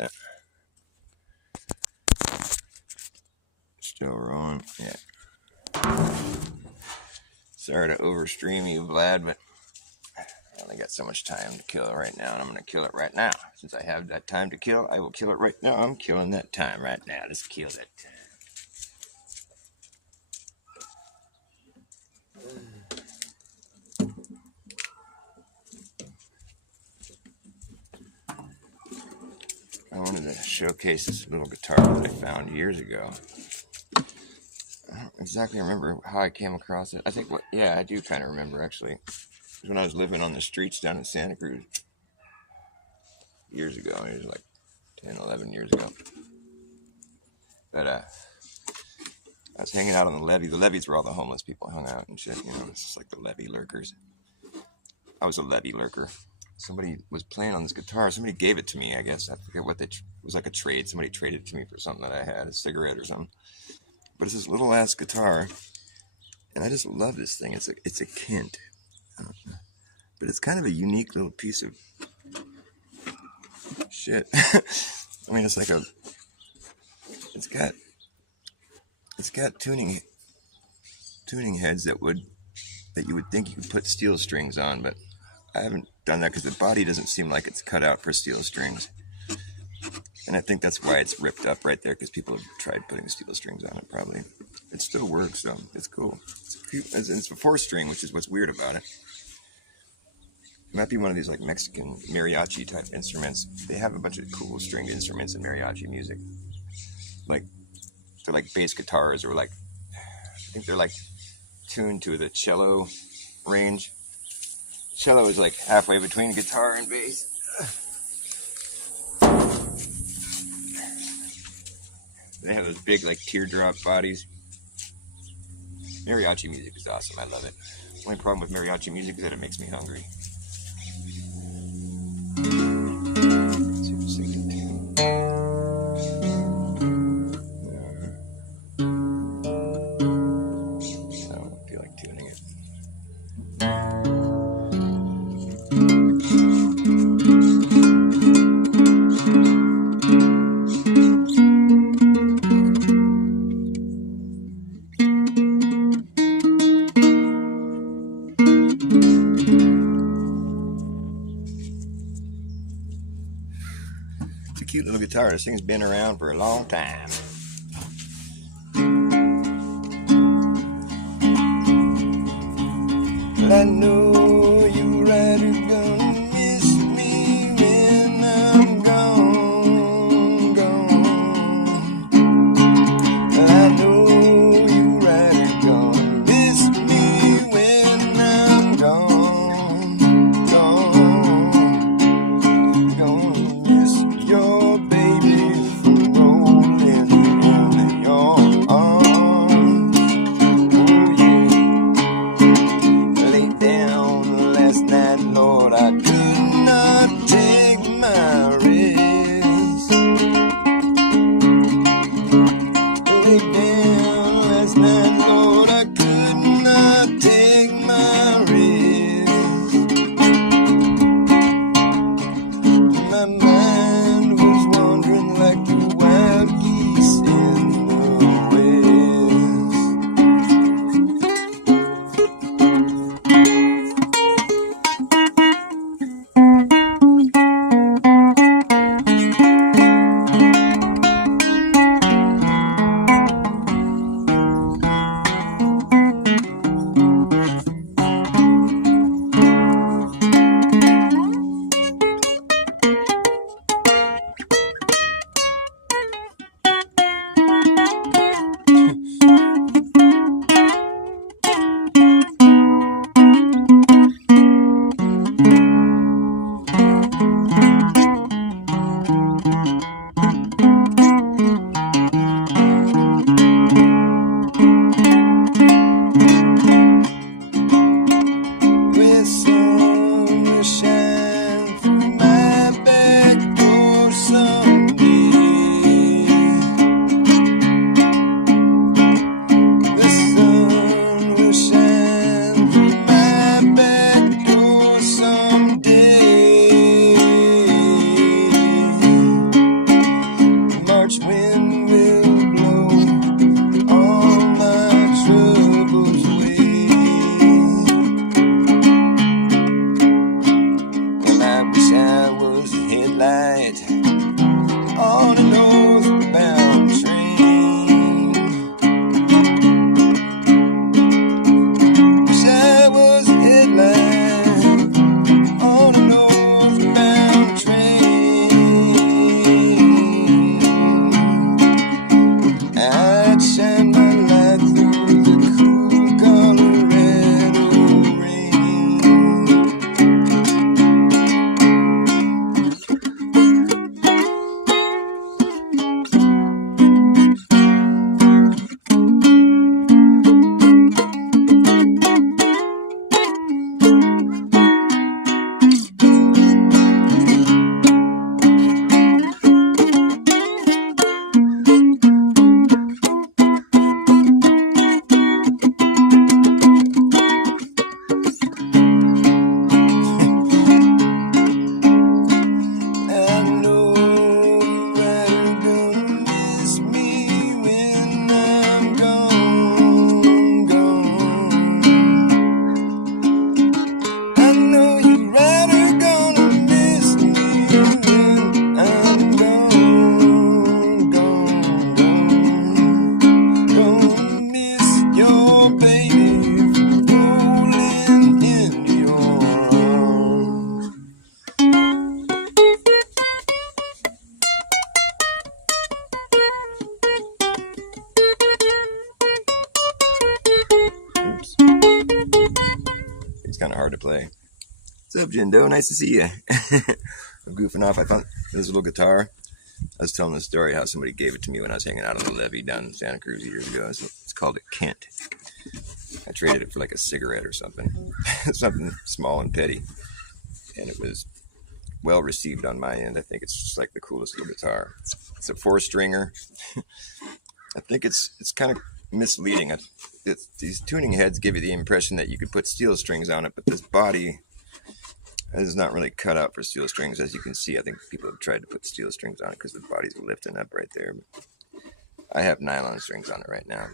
that. Still rolling. Yeah. Sorry to overstream you, Vlad, but I only got so much time to kill it right now, and I'm going to kill it right now. Since I have that time to kill, I will kill it right now. I'm killing that time right now. Let's kill that time. I wanted to showcase this little guitar that I found years ago. I don't exactly remember how I came across it. I think, yeah, I do kind of remember, actually. It was when I was living on the streets down in Santa Cruz years ago. It was like 10, 11 years ago. But I was hanging out on the levee. The levees where all the homeless people hung out and shit. You know, it's just like the levee lurkers. I was a levee lurker. Somebody was playing on this guitar. Somebody gave it to me, I guess. I forget what it was, like a trade. Somebody traded it to me for something that I had, a cigarette or something. But it's this little ass guitar, and I just love this thing. It's a Kent, but it's kind of a unique little piece of shit. I mean, it's like it's got tuning heads that you would think you could put steel strings on, but I haven't done that because the body doesn't seem like it's cut out for steel strings. And I think that's why it's ripped up right there, because people have tried putting steel strings on it, probably. It still works, though. It's cool. It's cute. It's a 4-string, which is what's weird about it. It might be one of these, like, Mexican mariachi-type instruments. They have a bunch of cool stringed instruments in mariachi music. Like, they're like bass guitars, or like, I think they're like tuned to the cello range. Cello is like halfway between guitar and bass. They have those big, like, teardrop bodies. Mariachi music is awesome. I love it. The only problem with mariachi music is that it makes me hungry. Let's see if it's sinking tune. I don't feel like tuning it. It's a cute little guitar. This thing's been around for a long time. But I know you right are gonna miss me when I'm gone. I know you right are gonna miss me when I'm gone. Gonna miss your baby from rolling night on a northbound train. Wish I was a headline on a northbound train. I'd shine my light through the cool Colorado rain. It's kind of hard to play. What's up, Jindo? Nice to see you. I'm goofing off. I found this little guitar. I was telling the story how somebody gave it to me when I was hanging out on the levee down in Santa Cruz years ago. It's called a Kent. I traded it for like a cigarette or something. Something small and petty. And it was well received on my end. I think it's just like the coolest little guitar. It's a 4-stringer. I think it's kind of misleading. These tuning heads give you the impression that you could put steel strings on it, but this body is not really cut out for steel strings. As you can see, I think people have tried to put steel strings on it because the body's lifting up right there. I have nylon strings on it right now.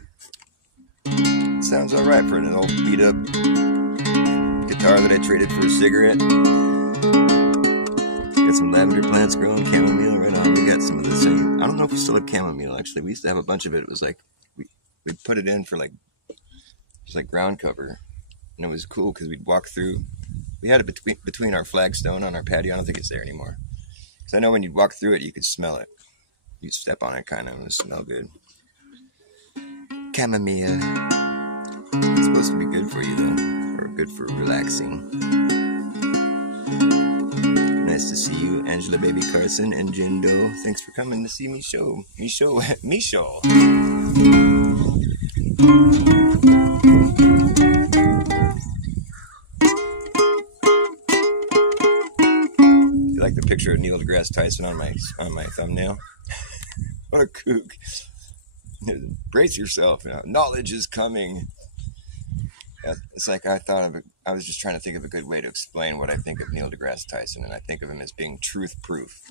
It sounds all right for an old beat up guitar that I traded for a cigarette. Got some lavender plants growing, chamomile right on. We got some of the same. I don't know if we still have chamomile, actually. We used to have a bunch of it. It was like, we'd put it in for like, just like ground cover. And it was cool because we'd walk through. We had it between our flagstone on our patio. I don't think it's there anymore. Because I know when you'd walk through it, you could smell it. You'd step on it kind of, and it would smell good. Chamomile. It's supposed to be good for you, though. Or good for relaxing. Nice to see you, Angela Baby Carson and Jindo. Thanks for coming to see me show. You like the picture of Neil deGrasse Tyson on my thumbnail? What a kook. Brace yourself. Knowledge is coming. It's like I was just trying to think of a good way to explain what I think of Neil deGrasse Tyson, and I think of him as being truth proof.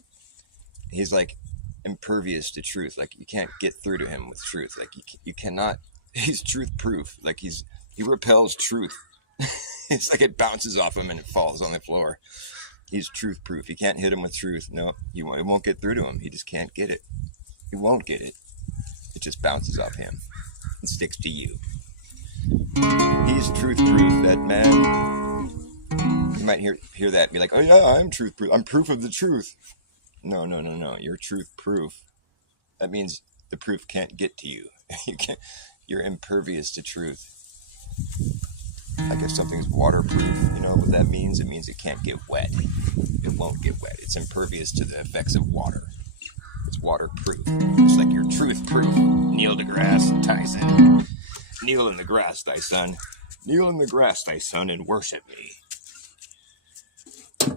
He's like impervious to truth. Like you can't get through to him with truth. Like you cannot. He's truth proof. Like he repels truth. It's like it bounces off him and it falls on the floor. He's truth proof. You can't hit him with truth. No, it won't get through to him. He just can't get it. He won't get it. It just bounces off him and sticks to you. He's truth proof, that man. You might hear that and be like, oh yeah, I'm truth proof. I'm proof of the truth. No. You're truth proof. That means the proof can't get to you. You're impervious to truth. Like if something's waterproof, you know what that means? It means it can't get wet. It won't get wet. It's impervious to the effects of water. It's waterproof. Just like you're truth proof. Neil deGrasse Tyson. Kneel in the grass, thy son. Kneel in the grass, thy son, and worship me.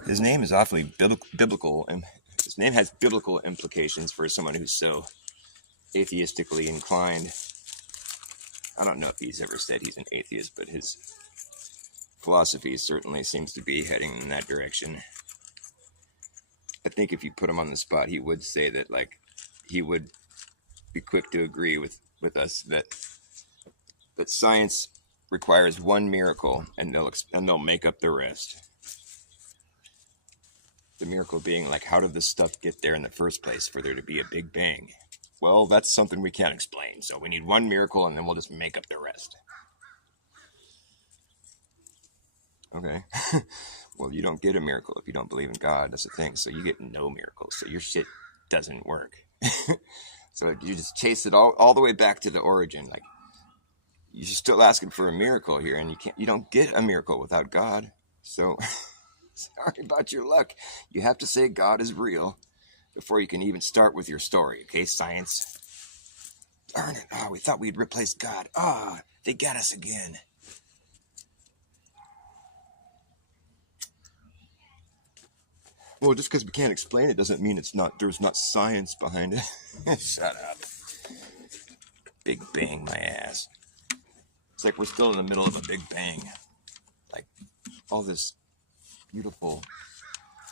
His name is awfully biblical, and his name has biblical implications for someone who's so atheistically inclined. I don't know if he's ever said he's an atheist, but his philosophy certainly seems to be heading in that direction. I think if you put him on the spot, he would say that, like, he would be quick to agree with us that science requires one miracle and they'll make up the rest. The miracle being like, how did this stuff get there in the first place for there to be a Big Bang? Well, that's something we can't explain. So we need one miracle and then we'll just make up the rest. Okay. Well, you don't get a miracle if you don't believe in God. That's the thing. So you get no miracles. So your shit doesn't work. So you just chase it all the way back to the origin. Like, you're still asking for a miracle here, and you don't get a miracle without God. So sorry about your luck. You have to say God is real before you can even start with your story. Okay, science. Darn it. Oh, we thought we'd replace God. Ah, they got us again. Well, just because we can't explain it doesn't mean there's not science behind it. Shut up. Big Bang my ass. It's like we're still in the middle of a Big Bang. Like, all this beautiful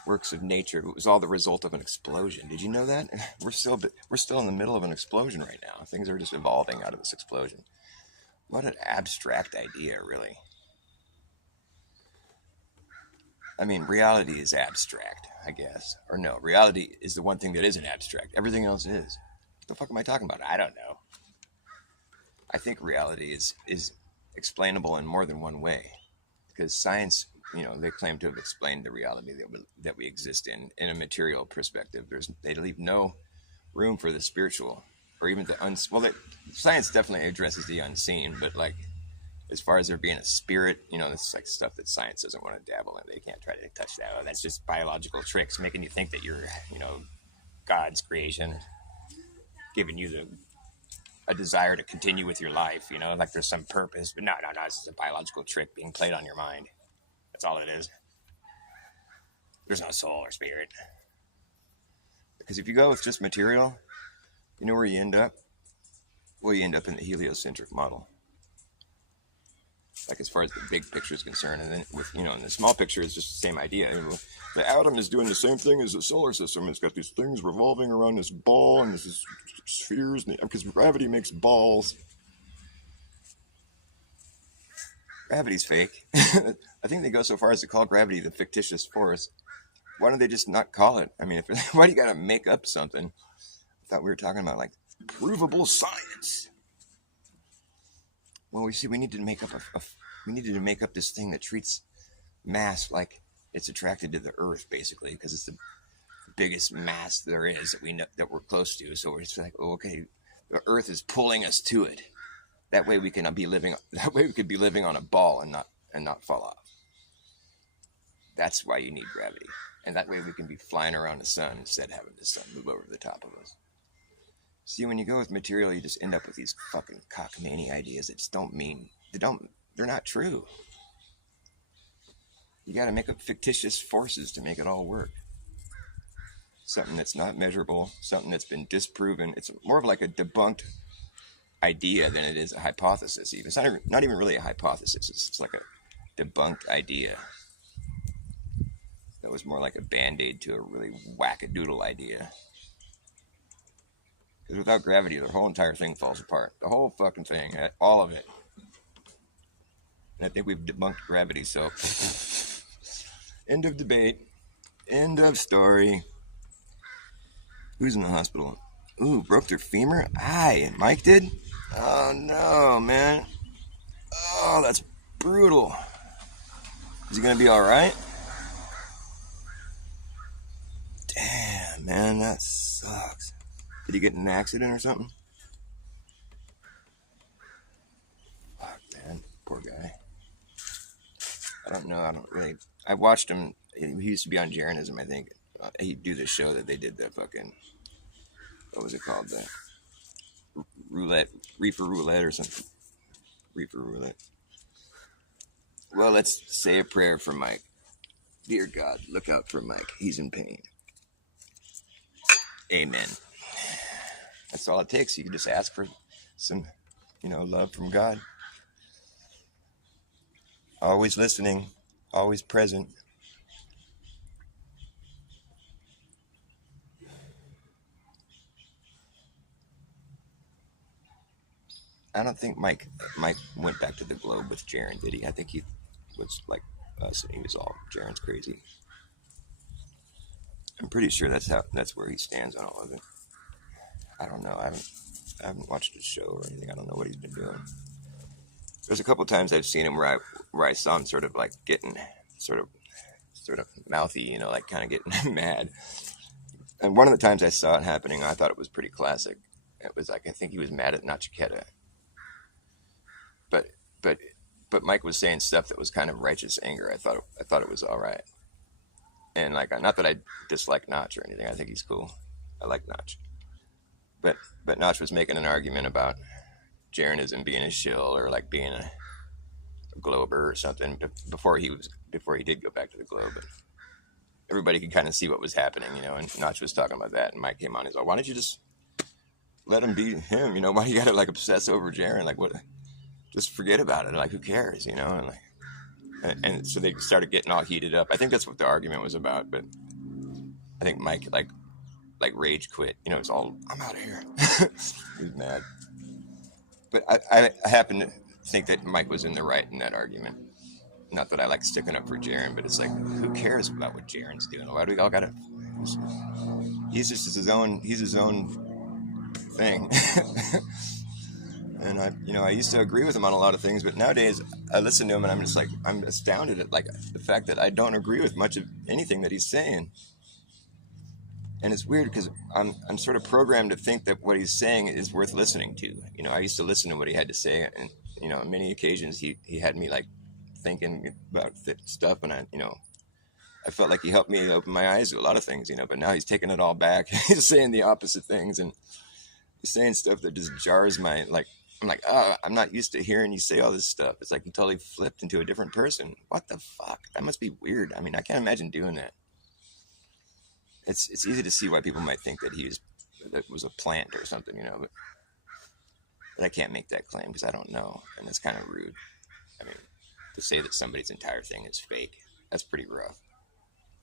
works of nature, it was all the result of an explosion. Did you know that? We're still in the middle of an explosion right now. Things are just evolving out of this explosion. What an abstract idea, really. I mean, reality is abstract, I guess. Or no, reality is the one thing that isn't abstract. Everything else is. What the fuck am I talking about? I don't know. I think reality is explainable in more than one way. Because science, they claim to have explained the reality that we exist in a material perspective. They leave no room for the spiritual or even the science definitely addresses the unseen, but like, as far as there being a spirit, this is like stuff that science doesn't want to dabble in. They can't try to touch that. Oh, that's just biological tricks making you think that you're, God's creation, giving you a desire to continue with your life, like there's some purpose. But no, it's just a biological trick being played on your mind. That's all it is. There's no soul or spirit. Because if you go with just material, you know where you end up? Well, you end up in the heliocentric model. Like, as far as the big picture is concerned, and then with in the small picture is just the same idea. The atom is doing the same thing as the solar system. It's got these things revolving around this ball and this spheres, because gravity makes balls. Gravity's fake. I think they go so far as to call gravity the fictitious force. Why don't they just not call it? I mean, why do you got to make up something? I thought we were talking about like provable science. Well, we needed to make up this thing that treats mass like it's attracted to the Earth, basically, because it's the biggest mass there is that we know that we're close to. So we're just like, oh, okay, the Earth is pulling us to it. That way we can be living. That way we could be living on a ball and not fall off. That's why you need gravity, and that way we can be flying around the sun instead of having the sun move over the top of us. See, when you go with material, you just end up with these fucking cockamamie ideas that just they're not true. You got to make up fictitious forces to make it all work. Something that's not measurable, something that's been disproven. It's more of like a debunked idea than it is a hypothesis. Even it's not even really a hypothesis. It's like a debunked idea that was more like a band-aid to a really wackadoodle idea. Because without gravity, the whole entire thing falls apart. The whole fucking thing, all of it. And I think we've debunked gravity, so end of debate. End of story. Who's in the hospital? Ooh, broke their femur? Aye, Mike did? Oh no, man. Oh, that's brutal. Is he gonna be alright? Damn, man, that sucks. Did he get in an accident or something? Fuck, man. Poor guy. I don't know. I watched him. He used to be on Jeranism, I think. He'd do this show that they did the fucking, what was it called? The reefer roulette or something. Reefer roulette. Well, let's say a prayer for Mike. Dear God, look out for Mike. He's in pain. Amen. That's all it takes. You can just ask for some, love from God. Always listening, always present. I don't think Mike went back to the globe with Jaren, did he? I think he was like us and he was all, Jaren's crazy. I'm pretty sure that's where he stands on all of it. I don't know. I haven't watched his show or anything. I don't know what he's been doing. There's a couple times I've seen him where I saw him sort of like getting sort of mouthy, you know, like kind of getting mad. And one of the times I saw it happening, I thought it was pretty classic. It was like I think he was mad at Nachiketa, but but but Mike was saying stuff that was kind of righteous anger. I thought it was all right, and like not that I dislike Notch or anything. I think he's cool. I like Notch, but Notch was making an argument about Jeranism being a shill or like being a Glober or something before he did go back to the Globe. But everybody could kind of see what was happening, you know. And Notch was talking about that, and Mike came on. He's like, "Why don't you just let him be him? You know, why do you got to like obsess over Jaren? Like, what? Just forget about it. Like, who cares? You know?" And like, and so they started getting all heated up. I think that's what the argument was about. But I think Mike like rage quit. You know, it's all, "I'm out of here." He was mad. But I happen to think that Mike was in the right in that argument. Not that I like sticking up for Jaren, but it's like, who cares about what Jaren's doing? Why do we all gotta? He's just He's his own thing. And I used to agree with him on a lot of things, but nowadays I listen to him and I'm just like, I'm astounded at like the fact that I don't agree with much of anything that he's saying. And it's weird because I'm sort of programmed to think that what he's saying is worth listening to. You know, I used to listen to what he had to say, and you know, on many occasions he had me like thinking about stuff, and I felt like he helped me open my eyes to a lot of things, you know. But now he's taking it all back. He's saying the opposite things, and he's saying stuff that just jars my like. I'm like, oh, I'm not used to hearing you say all this stuff. It's like he totally flipped into a different person. What the fuck? That must be weird. I mean, I can't imagine doing that. It's easy to see why people might think that that was a plant or something, you know. But I can't make that claim because I don't know, and that's kind of rude. I mean, to say that somebody's entire thing is fake, that's pretty rough.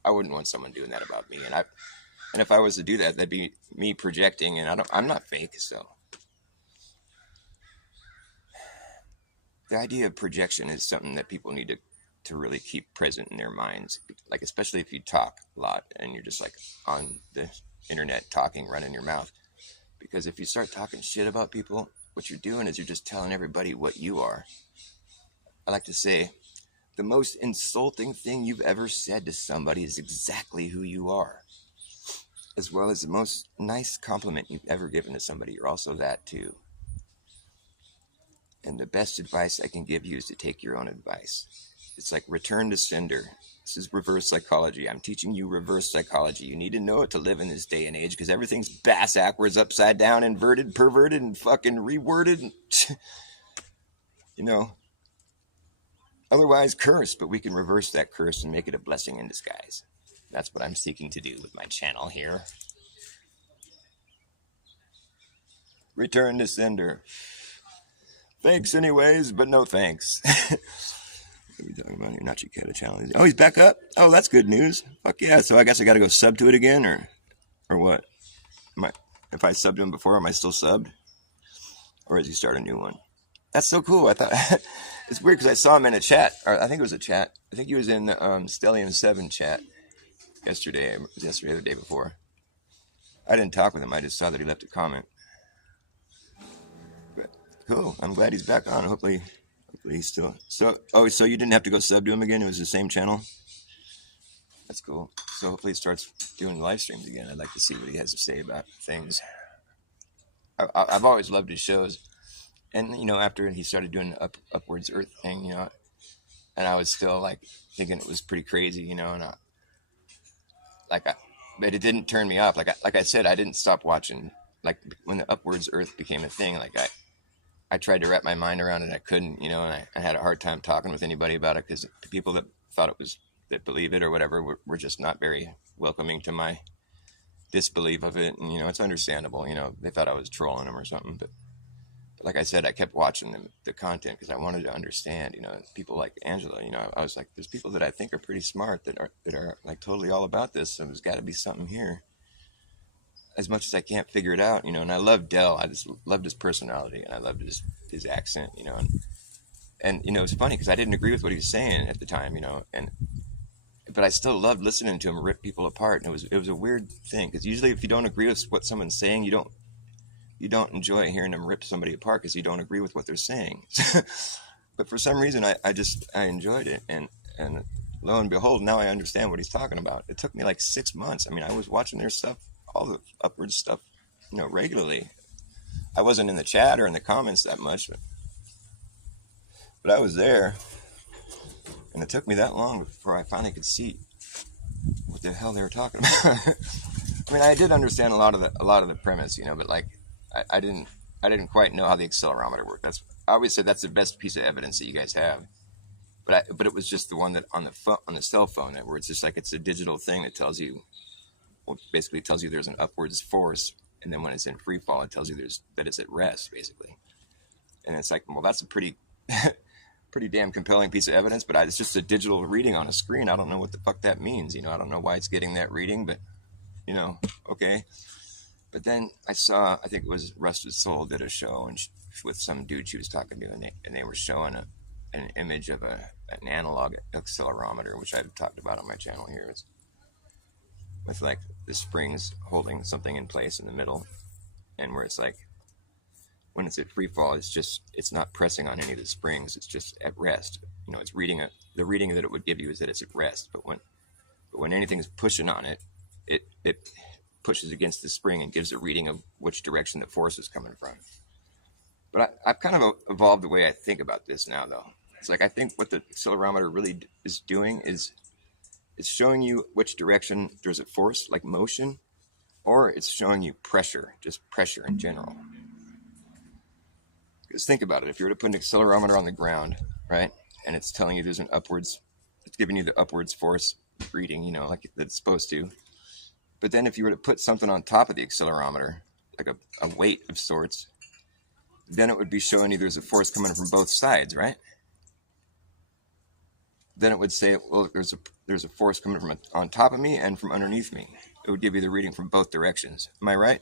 I wouldn't want someone doing that about me, and if I was to do that, that'd be me projecting, and I'm not fake, so. The idea of projection is something that people need to really keep present in their minds, like especially if you talk a lot and you're just like on the internet talking, running your mouth. Because if you start talking shit about people, what you're doing is you're just telling everybody what you are. I like to say, the most insulting thing you've ever said to somebody is exactly who you are. As well as the most nice compliment you've ever given to somebody, you're also that too. And the best advice I can give you is to take your own advice. It's like return to sender. This is reverse psychology. I'm teaching you reverse psychology. You need to know it to live in this day and age because everything's bass-ackwards, upside down, inverted, perverted, and fucking reworded. You know, otherwise cursed, but we can reverse that curse and make it a blessing in disguise. That's what I'm seeking to do with my channel here. Return to sender. Thanks anyways, but no thanks. What are we talking about here? Nachiketa channel. Oh, he's back up? Oh, that's good news. Fuck yeah. So I guess I got to go sub to it again, or what? If I subbed him before, am I still subbed? Or does he start a new one? That's so cool. I thought it's weird because I saw him in a chat, or I think it was a chat. I think he was in the Stellium7 chat yesterday or the day before. I didn't talk with him. I just saw that he left a comment. Cool. I'm glad he's back on. Hopefully he's still. So you didn't have to go sub to him again? It was the same channel? That's cool. So hopefully he starts doing live streams again. I'd like to see what he has to say about things. I've always loved his shows. And, you know, after he started doing the Upwards Earth thing, you know, and I was still, like, thinking it was pretty crazy, you know, and but it didn't turn me off. Like I said, I didn't stop watching. Like, when the Upwards Earth became a thing, like, I tried to wrap my mind around it. I couldn't, you know, and I had a hard time talking with anybody about it because the people that that believe it or whatever were just not very welcoming to my disbelief of it. And, you know, it's understandable. You know, they thought I was trolling them or something. But like I said, I kept watching the content because I wanted to understand, you know, people like Angela, you know, I was like, there's people that I think are pretty smart that are like totally all about this. So there's got to be something here. As much as I can't figure it out, you know, and I love Del. I just loved his personality and I loved his accent, you know, and you know, it's funny because I didn't agree with what he was saying at the time, you know, but I still loved listening to him rip people apart. And it was a weird thing, because usually if you don't agree with what someone's saying, you don't enjoy hearing them rip somebody apart because you don't agree with what they're saying. But for some reason, I enjoyed it, and lo and behold, now I understand what he's talking about. It took me like 6 months. I mean, I was watching their stuff, all the upwards stuff, regularly. I wasn't in the chat or in the comments that much, but I was there, and it took me that long before I finally could see what the hell they were talking about. I mean, I did understand a lot of the premise, but like, I didn't quite know how the accelerometer worked. I always said that's the best piece of evidence that you guys have, but it was just the one that on the cell phone, where it's just like it's a digital thing that tells you, well, basically tells you there's an upwards force, and then when it's in free fall, it tells you that it's at rest, basically. And it's like, well, that's a pretty damn compelling piece of evidence, but it's just a digital reading on a screen. I don't know what the fuck that means. I don't know why it's getting that reading, but okay. But then I think it was Rusted Soul did a show with some dude she was talking to, and they were showing an image of an analog accelerometer, which I've talked about on my channel here. It's with like the springs holding something in place in the middle, and where it's like, when it's at free fall, it's not pressing on any of the springs. It's just at rest. It's the reading that it would give you is that it's at rest. But when anything's pushing on it, it pushes against the spring and gives a reading of which direction the force is coming from. But I've kind of evolved the way I think about this now, though. It's like, I think what the accelerometer really is doing is it's showing you which direction there's a force, like motion, or it's showing you pressure, just pressure in general. Because think about it. If you were to put an accelerometer on the ground, right, and it's telling you there's it's giving you the upwards force reading, like it's supposed to. But then if you were to put something on top of the accelerometer, like a weight of sorts, then it would be showing you there's a force coming from both sides, right? Then it would say, well, there's a force coming from on top of me and from underneath me. It would give you the reading from both directions. Am I right?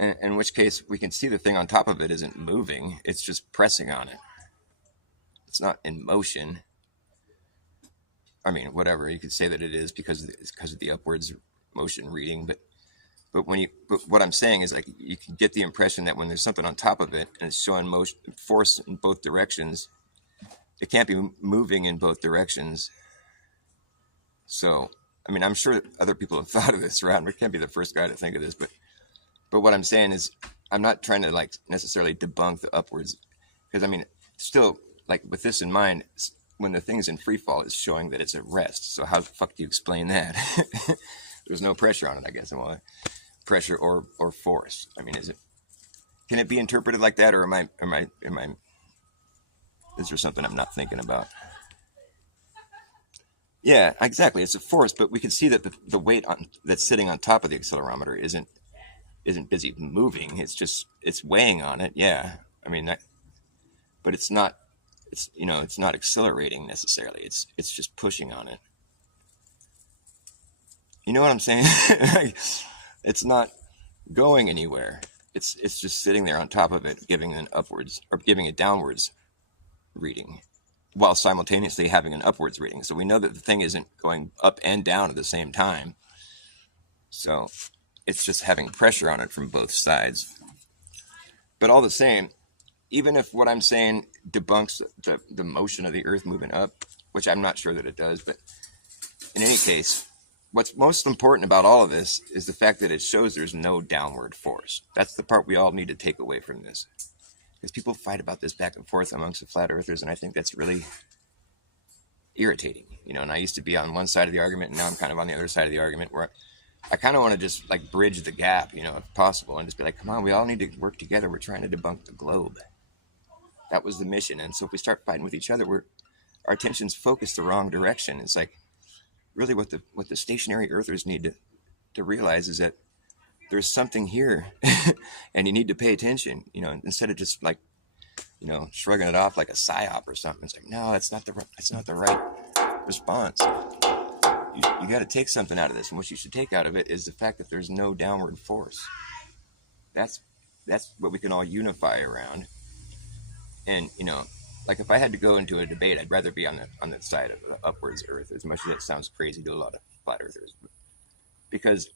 In which case, we can see the thing on top of it isn't moving. It's just pressing on it. It's not in motion. I mean, whatever. You could say that it is because of the upwards motion reading. But what I'm saying is, like, you can get the impression that when there's something on top of it and it's showing force in both directions, it can't be moving in both directions. So, I mean, I'm sure other people have thought of this, right? I can't be the first guy to think of this, but what I'm saying is, I'm not trying to like necessarily debunk the upwards, because I mean, still, like, with this in mind, when the thing's in free fall, it's showing that it's at rest. So how the fuck do you explain that? There's no pressure on it, I guess. Well, pressure or force. I mean, can it be interpreted like that, or am I? Is there something I'm not thinking about? Yeah, exactly. It's a force, but we can see that the weight that's sitting on top of the accelerometer isn't busy moving. It's weighing on it. Yeah, I mean that, but it's not. It's not accelerating necessarily. It's just pushing on it. You know what I'm saying? It's not going anywhere. It's just sitting there on top of it, giving an upwards or giving a downwards reading, while simultaneously having an upwards reading. So we know that the thing isn't going up and down at the same time. So it's just having pressure on it from both sides. But all the same, even if what I'm saying debunks the motion of the Earth moving up, which I'm not sure that it does, but in any case, what's most important about all of this is the fact that it shows there's no downward force. That's the part we all need to take away from this. Because people fight about this back and forth amongst the flat earthers, and I think that's really irritating. And I used to be on one side of the argument, and now I'm kind of on the other side of the argument, where I kind of want to just like bridge the gap, if possible, and just be like, come on, we all need to work together. We're trying to debunk the globe. That was the mission. And so if we start fighting with each other, our attention's focused the wrong direction. It's like, really what the stationary earthers need to realize is that there's something here and you need to pay attention, instead of just like, shrugging it off like a psyop or something. It's like, no, that's not the right response. You got to take something out of this. And what you should take out of it is the fact that there's no downward force. That's what we can all unify around. And, like if I had to go into a debate, I'd rather be on the side of the upwards Earth, as much as it sounds crazy to a lot of flat earthers, because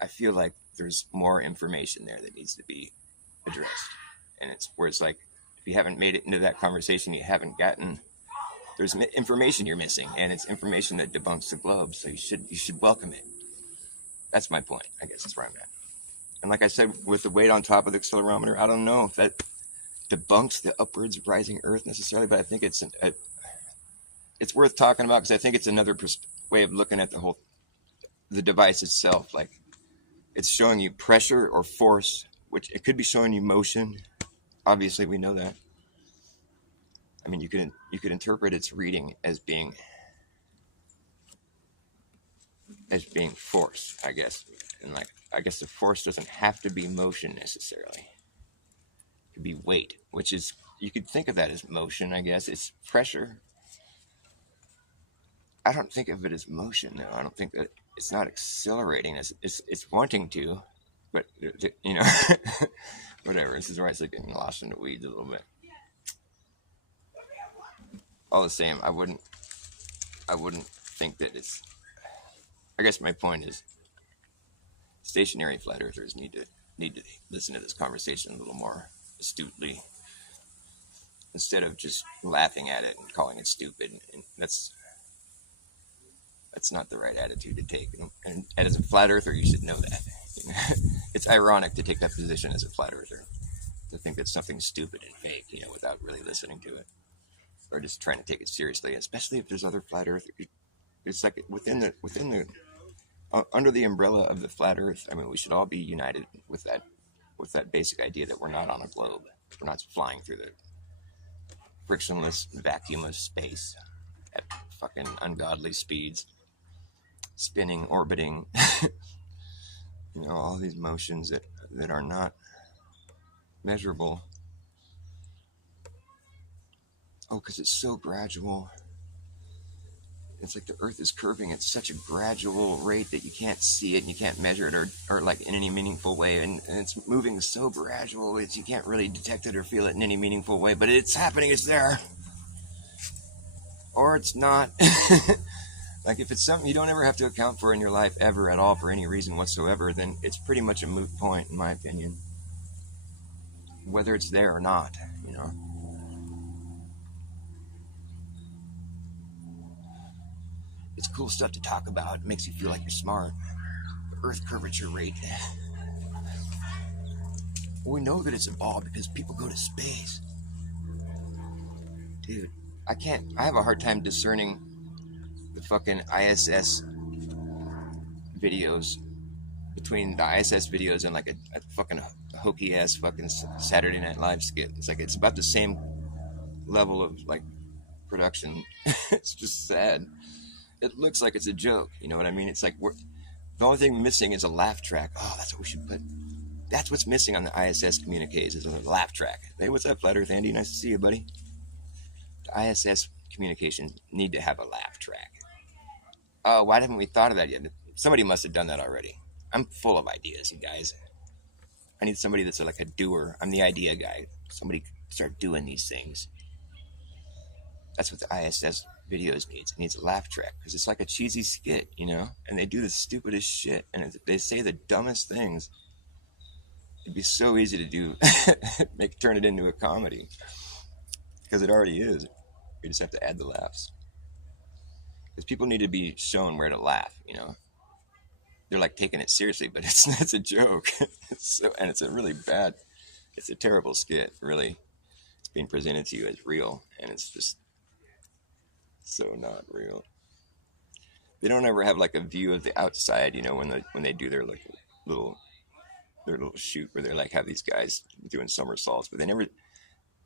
I feel like there's more information there that needs to be addressed, and it's where it's like if you haven't made it into that conversation, you haven't gotten. There's information you're missing, and it's information that debunks the globe. So you should welcome it. That's my point. I guess that's where I'm at. And like I said, with the weight on top of the accelerometer, I don't know if that debunks the upwards rising Earth necessarily, but I think it's worth talking about because I think it's another way of looking at the device itself. Like it's showing you pressure or force, which it could be showing you motion. Obviously, we know that. I mean, you could interpret its reading as being force, I guess. And like I guess the force doesn't have to be motion necessarily. It could be weight, which is you could think of that as motion, I guess. It's pressure. I don't think of it as motion though. I don't think that it's not accelerating. It's wanting to, but you know, whatever. This is where I start getting lost in the weeds a little bit. All the same, I wouldn't think that it's. I guess my point is, stationary flat earthers need to listen to this conversation a little more astutely, instead of just laughing at it and calling it stupid. And that's not the right attitude to take. And as a flat earther, you should know that. It's ironic to take that position as a flat earther, to think that something's stupid and fake, without really listening to it, or just trying to take it seriously. Especially if there's other flat earthers. It's like within the under the umbrella of the flat Earth. I mean, we should all be united with that basic idea that we're not on a globe. We're not flying through the frictionless, vacuumless space at fucking ungodly speeds, spinning, orbiting. All these motions that are not measurable. Oh, because it's so gradual. It's like the Earth is curving at such a gradual rate that you can't see it and you can't measure it or like in any meaningful way. And it's moving so gradual that you can't really detect it or feel it in any meaningful way. But it's happening, it's there. Or it's not. Like if it's something you don't ever have to account for in your life ever at all for any reason whatsoever, then it's pretty much a moot point in my opinion. Whether it's there or not, It's cool stuff to talk about. It makes you feel like you're smart. The Earth curvature rate. We know that it's evolved because people go to space. Dude, I have a hard time discerning the fucking ISS videos between the ISS videos and like a fucking hokey ass fucking Saturday Night Live skit. It's like it's about the same level of like production. It's just sad. It looks like it's a joke, you know what I mean? It's like the only thing missing is a laugh track. Oh, that's what we should put. That's what's missing on the ISS communiques is a laugh track. Hey, what's up, Flat Earth Andy? Nice to see you, buddy. The ISS communications need to have a laugh track. Oh, why haven't we thought of that yet? Somebody must have done that already. I'm full of ideas, you guys. I need somebody that's like a doer. I'm the idea guy. Somebody start doing these things. That's what the ISS videos needs. It needs a laugh track because it's like a cheesy skit, and they do the stupidest shit and they say the dumbest things. It'd be so easy to do, turn it into a comedy because it already is. You just have to add the laughs because people need to be shown where to laugh. They're like taking it seriously, but it's a joke. And it's a really bad. It's a terrible skit. Really, it's being presented to you as real, and it's just. So not real. They don't ever have like a view of the outside, when they do their like little shoot where they like have these guys doing somersaults, but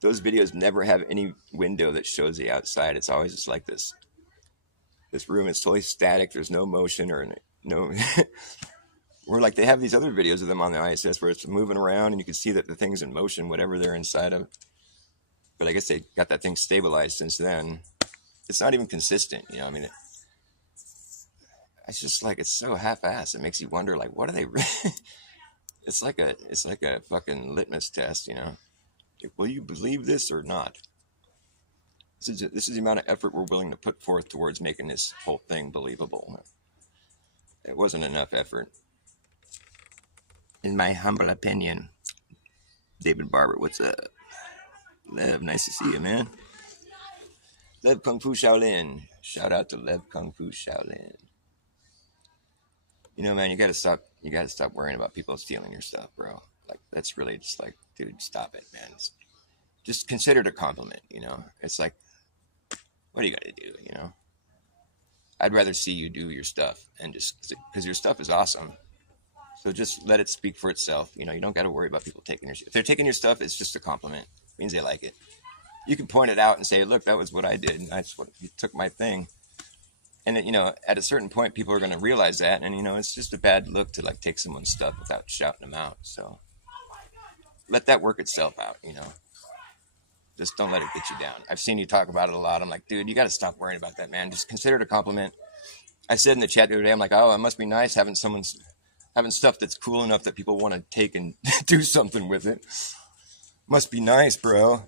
those videos never have any window that shows the outside. It's always just like this room is totally static. There's no motion or no. Or like they have these other videos of them on the ISS where it's moving around and you can see that the thing's in motion, whatever they're inside of. But I guess they got that thing stabilized since then. It's not even consistent, I mean, it's just like, it's so half-assed. It makes you wonder, like, what are they, it's like a fucking litmus test, Will you believe this or not? This is the amount of effort we're willing to put forth towards making this whole thing believable. It wasn't enough effort, in my humble opinion. David Barber, what's up? Lev, nice to see you, man. Lev Kung Fu Shaolin. Shout out to Lev Kung Fu Shaolin. You know, man, you gotta stop worrying about people stealing your stuff, bro. Like, that's really just like, dude, stop it, man. Just consider it a compliment, you know? It's like, what do you gotta do, you know? I'd rather see you do your stuff, and just, because your stuff is awesome. So just let it speak for itself. You know, you don't got to worry about people taking your stuff. If they're taking your stuff, it's just a compliment. It means they like it. You can point it out and say, look, that was what I did. And that's what you took my thing. And, you know, at a certain point, people are going to realize that. And, you know, it's just a bad look to, like, take someone's stuff without shouting them out. So let that work itself out, you know. Just don't let it get you down. I've seen you talk about it a lot. I'm like, dude, you got to stop worrying about that, man. Just consider it a compliment. I said in the chat the other day, I'm like, oh, it must be nice having stuff that's cool enough that people want to take and do something with it. Must be nice, bro.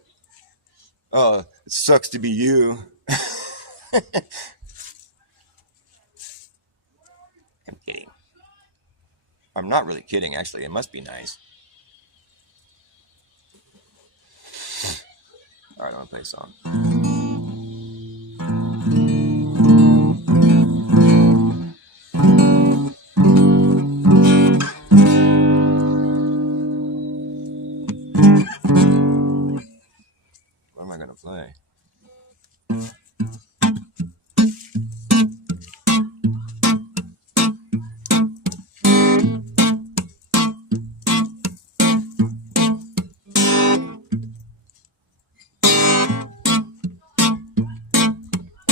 Oh, it sucks to be you. I'm kidding. I'm not really kidding, actually. It must be nice. All right, I'm going to play a song. What am I going to play?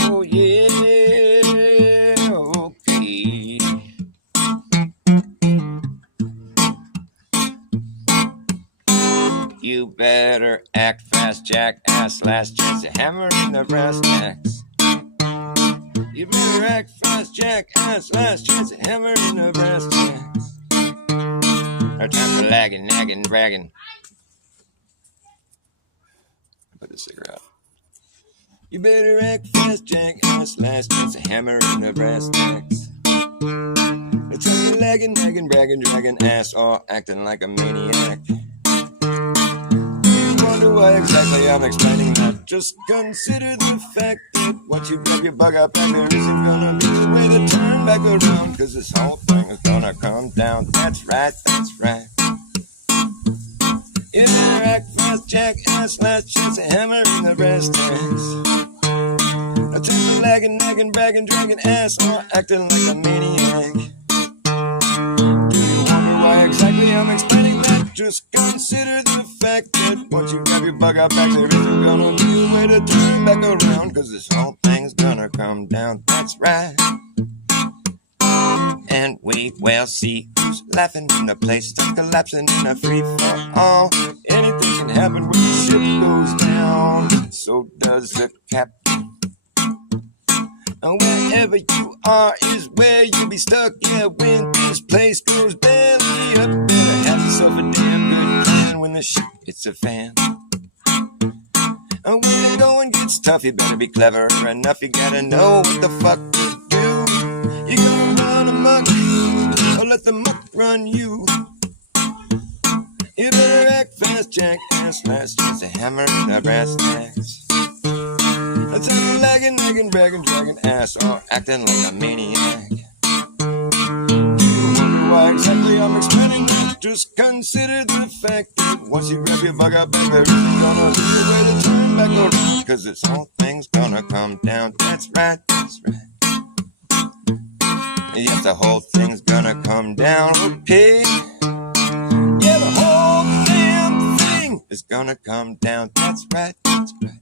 Oh, yeah, okay. You better act fast, jackass. Last chance to hammer in the brass tacks. You better act fast, jackass. Last chance to hammer in the brass tacks. No time for lagging, nagging, bragging. Put the cigarette. You better act fast, jackass. Last chance to hammer in the brass tacks. No time for lagging, nagging, bragging, dragging ass, all acting like a maniac. Wonder why exactly I'm explaining that. Just consider the fact that once you grab your bug up, and there isn't gonna be a way to turn back around, cause this whole thing is gonna come down. That's right, that's right. You better act fast, jackass. Last chance to hammer in the brass tacks. No time for lagging, nagging, bragging, dragging ass, or acting like a maniac. Do you wonder why exactly I'm explaining that? Just consider the fact that once you grab your bug out back, there isn't gonna be a way to turn back around, cause this whole thing's gonna come down. That's right. And we will see who's laughing when the place starts collapsing in a free for all. Anything can happen when the ship goes down. So does the captain. And wherever you are is where you'll be stuck. Yeah, when this place goes belly up, better have yourself a damn good plan when the shit hits a fan. And when the going gets tough, you better be clever enough. You gotta know what the fuck to do. You gonna run amok, or let the muck run you. You better act fast, jackass. Last chance to hammer in the brass tacks. That's how lagging, nagging, bragging, dragging ass, all acting like a maniac. You wonder why exactly I'm explaining that? Just consider the fact that once you grab your bug out back, there isn't gonna be a way to turn back around, cause this whole thing's gonna come down. That's right, that's right. Yes, the whole thing's gonna come down, okay? Yeah, the whole damn thing is gonna come down. That's right, that's right.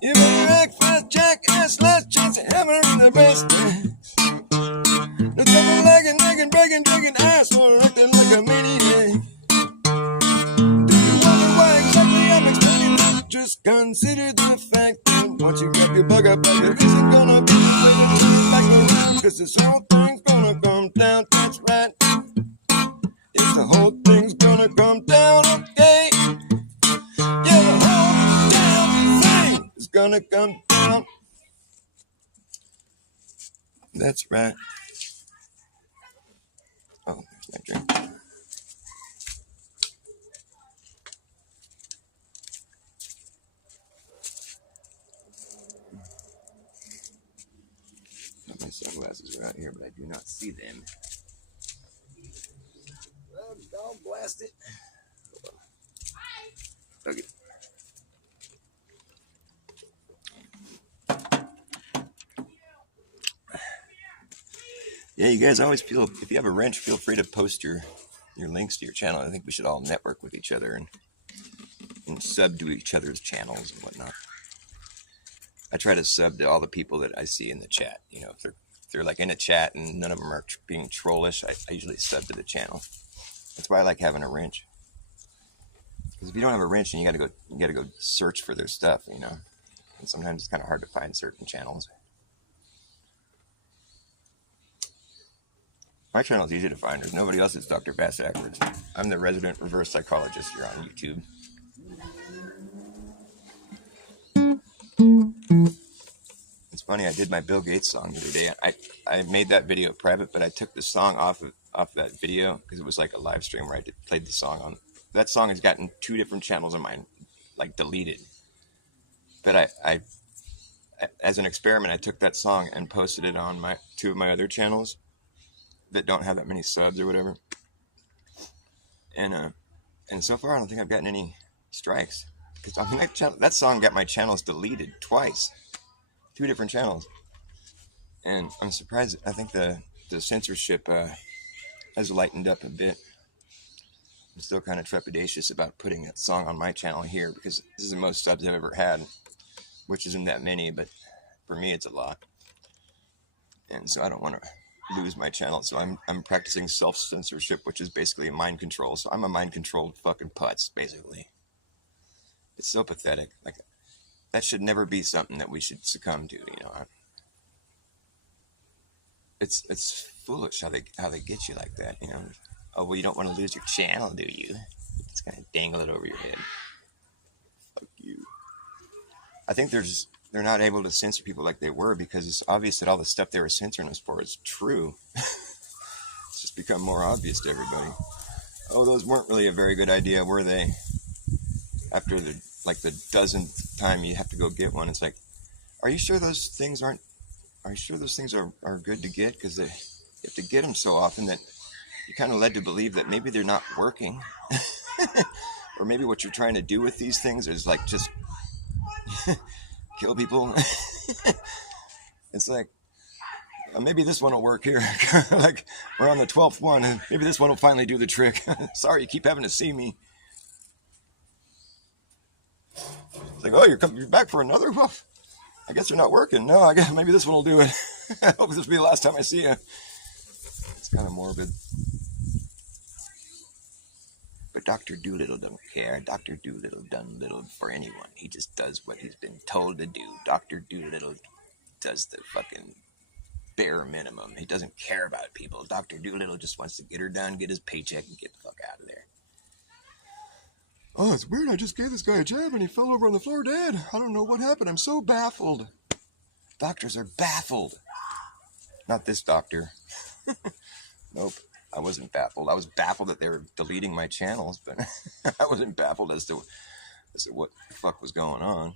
You better act fast, jackass. Last chance to hammer in the brass tacks. No time for lagging, nagging, bragging, back then. Once you grab your bug up, but it isn't gonna be back around. Cause this whole thing's gonna come down, that's right. Yes, the whole thing's gonna come down, okay? Yeah, the whole damn thing is gonna come down. That's right. Oh, there's my drink. My sunglasses are out here, but I do not see them. Well, dog blast it. Okay. Yeah, you guys always feel, if you have a wrench, feel free to post your links to your channel. I think we should all network with each other and sub to each other's channels and whatnot. I try to sub to all the people that I see in the chat. You know, if they're like in a chat and none of them are being trollish, I usually sub to the channel. That's why I like having a wrench. Because if you don't have a wrench, then you gotta go search for their stuff, you know. And sometimes it's kind of hard to find certain channels. My channel is easy to find. There's nobody else that's Dr. Bass Ackwards. I'm the resident reverse psychologist here on YouTube. It's funny, I did my Bill Gates song the other day. I made that video private, but I took the song off that video because it was like a live stream where I played the song on. That song has gotten 2 different channels of mine, like, deleted. But I as an experiment, I took that song and posted it on 2 of my other channels that don't have that many subs or whatever. And so far, I don't think I've gotten any strikes. Because I mean, that song got my channels deleted twice. 2 different channels. And I'm surprised. I think the censorship has lightened up a bit. I'm still kind of trepidatious about putting that song on my channel here because this is the most subs I've ever had, which isn't that many, but for me it's a lot. And so I don't want to lose my channel. So I'm practicing self-censorship, which is basically mind control. So I'm a mind-controlled fucking putz, basically. It's so pathetic. Like, that should never be something that we should succumb to, you know. It's foolish how they get you like that, you know. Oh, well, you don't want to lose your channel, do you? Just kind of dangle it over your head. Fuck you. I think they're not able to censor people like they were because it's obvious that all the stuff they were censoring us for is true. It's just become more obvious to everybody. Oh, those weren't really a very good idea, were they? After the 10th time you have to go get one, it's like, are you sure those things are good to get? Because you have to get them so often that you're kind of led to believe that maybe they're not working. Or maybe what you're trying to do with these things is like just kill people. It's like, maybe this one will work here. Like, we're on the 12th one, and maybe this one will finally do the trick. Sorry, you keep having to see me. It's like, oh, you're back for another? Well, I guess they're not working. No, I guess maybe this one will do it. I hope this will be the last time I see you. It's kind of morbid. But Dr. Doolittle don't care. Dr. Doolittle done little for anyone. He just does what he's been told to do. Dr. Doolittle does the fucking bare minimum. He doesn't care about people. Dr. Doolittle just wants to get her done, get his paycheck, and get the fuck out of there. Oh, it's weird. I just gave this guy a jab and he fell over on the floor dead. I don't know what happened. I'm so baffled. Doctors are baffled. Not this doctor. Nope. I wasn't baffled. I was baffled that they were deleting my channels, but I wasn't baffled as to what the fuck was going on.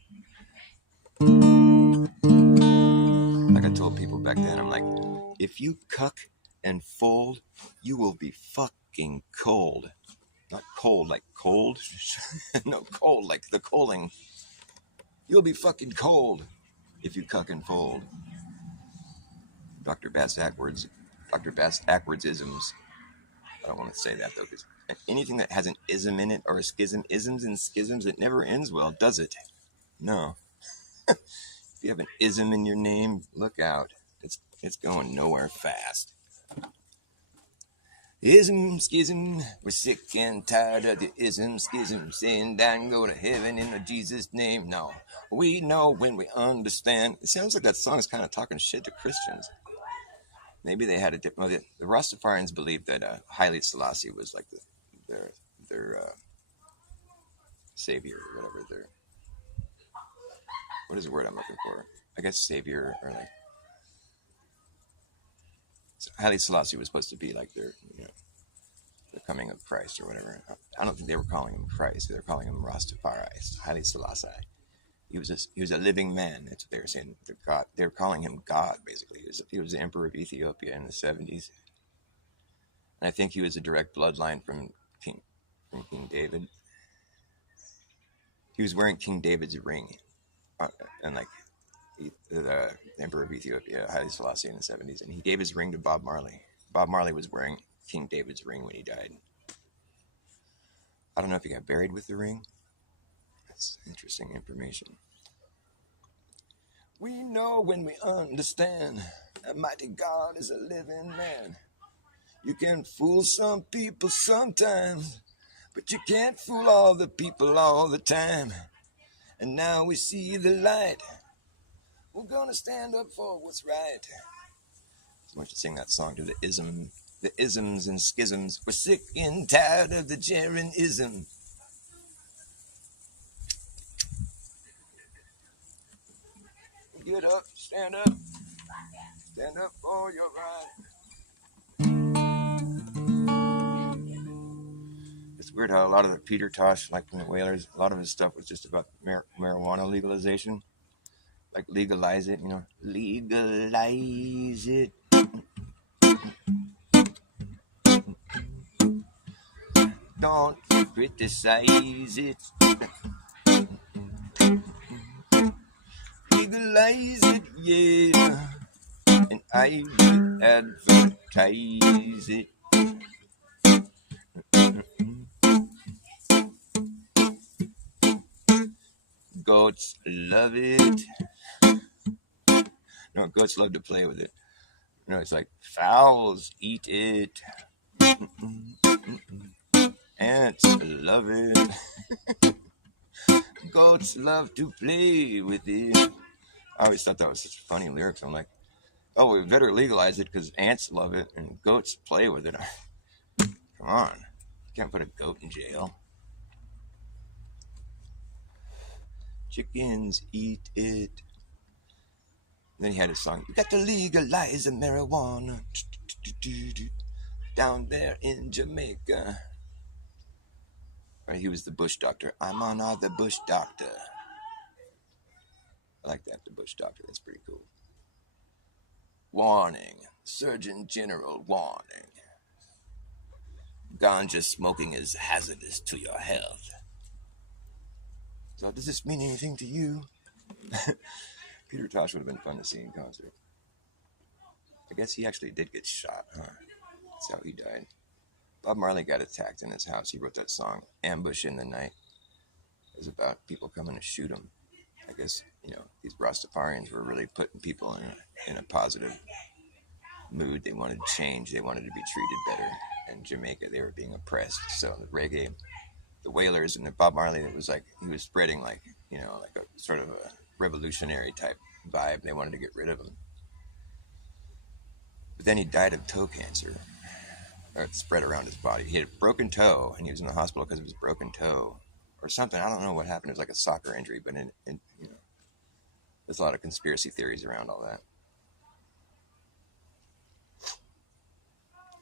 Like I told people back then, I'm like, if you cuck and fold, you will be fucking cold. Not cold like cold. No, cold like the coaling. You'll be fucking cold if you cuck and fold. Dr. Bass Ackwards-isms. I don't want to say that, though, because anything that has an ism in it or a schism, isms and schisms, it never ends well, does it? No. If you have an ism in your name, look out. It's going nowhere fast. Ism, schism, we're sick and tired of the ism, schism, saying down, go to heaven in the Jesus' name. No, we know when we understand. It sounds like that song is kind of talking shit to Christians. Maybe they had a different. Well, the Rastafarians believed that Haile Selassie was like their savior or whatever. Their what is the word I'm looking for? I guess savior or like Haile Selassie was supposed to be like their the coming of Christ or whatever. I don't think they were calling him Christ. They were calling him Rastafari, Haile Selassie. He was a living man. That's what they were saying. God. They were calling him God, basically. He was the emperor of Ethiopia in the 70s. And I think he was a direct bloodline from King David. He was wearing King David's ring. And like the emperor of Ethiopia, Haile Selassie in the 70s. And he gave his ring to Bob Marley. Bob Marley was wearing King David's ring when he died. I don't know if he got buried with the ring. That's interesting information. We know when we understand that mighty God is a living man. You can fool some people sometimes, but you can't fool all the people all the time. And now we see the light. We're gonna stand up for what's right. So much to sing that song to the isms and schisms. We're sick and tired of the Jeranism. Get up, stand up for your right. It's weird how a lot of the Peter Tosh, like from the Wailers, a lot of his stuff was just about marijuana legalization. Like legalize it, legalize it. Don't criticize it. Legalize it, yeah. And I will advertise it. Goats love it. No, goats love to play with it. It's like fowls eat it. Ants love it. Goats love to play with it. I always thought that was such funny lyrics. I'm like, oh, we better legalize it because ants love it and goats play with it. Come on. You can't put a goat in jail. Chickens eat it. And then he had a song, you got to legalize the marijuana down there in Jamaica. Right, he was the bush doctor. I'm on the bush doctor. I like that, the bush doctor. That's pretty cool. Warning. Surgeon General warning. Ganja smoking is hazardous to your health. So does this mean anything to you? Peter Tosh would have been fun to see in concert. I guess he actually did get shot, huh? That's how he died. Bob Marley got attacked in his house. He wrote that song, Ambush in the Night. It was about people coming to shoot him. I guess, these Rastafarians were really putting people in a positive mood. They wanted change. They wanted to be treated better. In Jamaica, they were being oppressed. So the reggae, the Wailers, and the Bob Marley, it was like he was spreading like a sort of a revolutionary type vibe. They wanted to get rid of him. But then he died of toe cancer. Or it spread around his body. He had a broken toe, and he was in the hospital because of his broken toe. Or something. I don't know what happened. It was like a soccer injury, but there's a lot of conspiracy theories around all that.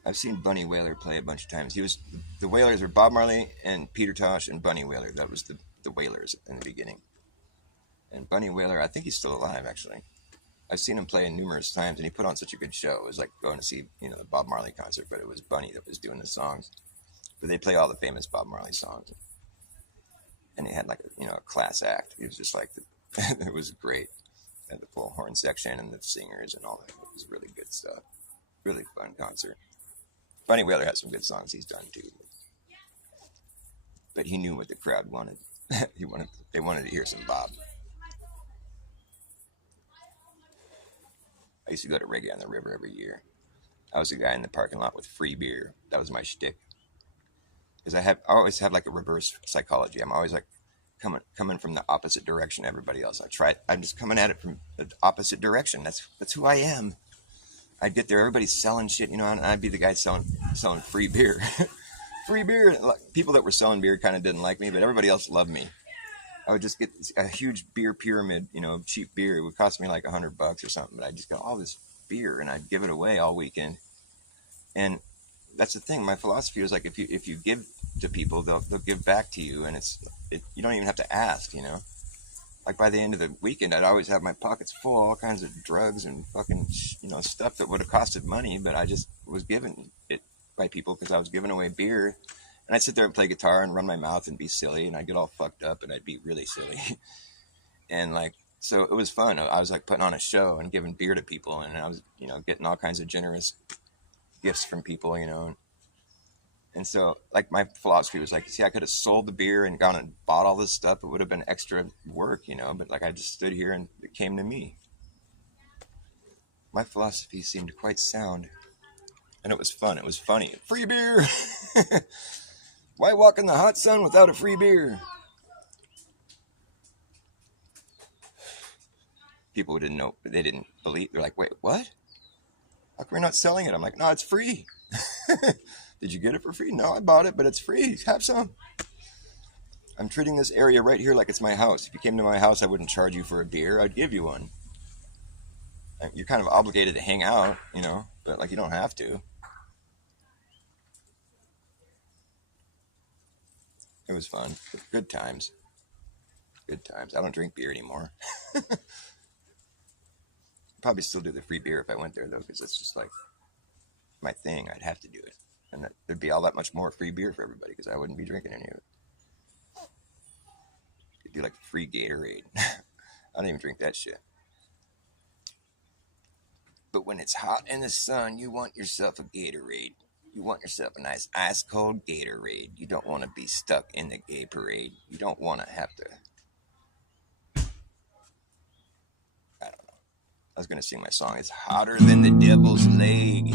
I've seen Bunny Wailer play a bunch of times. The Wailers were Bob Marley and Peter Tosh and Bunny Wailer. That was the Wailers in the beginning. And Bunny Wailer, I think he's still alive, actually. I've seen him play numerous times, and he put on such a good show. It was like going to see, the Bob Marley concert, but it was Bunny that was doing the songs. But they play all the famous Bob Marley songs. And he had like a class act. He was just like, it was great. He had the full horn section and the singers and all that. It was really good stuff. Really fun concert. Bunny Wailer has some good songs he's done too. But he knew what the crowd wanted. They wanted to hear some Bob. I used to go to Reggae on the River every year. I was the guy in the parking lot with free beer. That was my shtick. Because I always have like a reverse psychology. I'm always like coming from the opposite direction to everybody else. I'm just coming at it from the opposite direction. That's who I am. I'd get there, everybody's selling shit, and I'd be the guy selling free beer. Free beer. People that were selling beer kind of didn't like me, but everybody else loved me. I would just get a huge beer pyramid, cheap beer. It would cost me like $100 or something, but I'd just get all this beer and I'd give it away all weekend. And that's the thing. My philosophy was like, if you give to people, they'll give back to you, and you don't even have to ask, Like by the end of the weekend, I'd always have my pockets full of all kinds of drugs and fucking, stuff that would have costed money, but I just was given it by people because I was giving away beer. And I'd sit there and play guitar and run my mouth and be silly, and I'd get all fucked up and I'd be really silly. And so it was fun. I was like putting on a show and giving beer to people, and I was, getting all kinds of generous gifts from people, And so like my philosophy was like, see, I could have sold the beer and gone and bought all this stuff. It would have been extra work, but like I just stood here and it came to me. My philosophy seemed quite sound, and it was fun. It was funny. Free beer. Why walk in the hot sun without a free beer? People didn't know. They didn't believe. They're like, wait, what? How come we're not selling it? I'm like, no, it's free. Did you get it for free? No, I bought it, but it's free. Have some. I'm treating this area right here like it's my house. If you came to my house, I wouldn't charge you for a beer. I'd give you one. You're kind of obligated to hang out, but like you don't have to. It was fun. Good times. Good times. I don't drink beer anymore. Probably still do the free beer if I went there, though, because it's just like my thing. I'd have to do it. And there'd be all that much more free beer for everybody because I wouldn't be drinking any of it. It'd be like free Gatorade. I don't even drink that shit. But when it's hot in the sun, you want yourself a Gatorade. You want yourself a nice ice cold Gatorade. You don't want to be stuck in the gay parade. You don't want to have to. I don't know. I was going to sing my song. It's hotter than the devil's leg.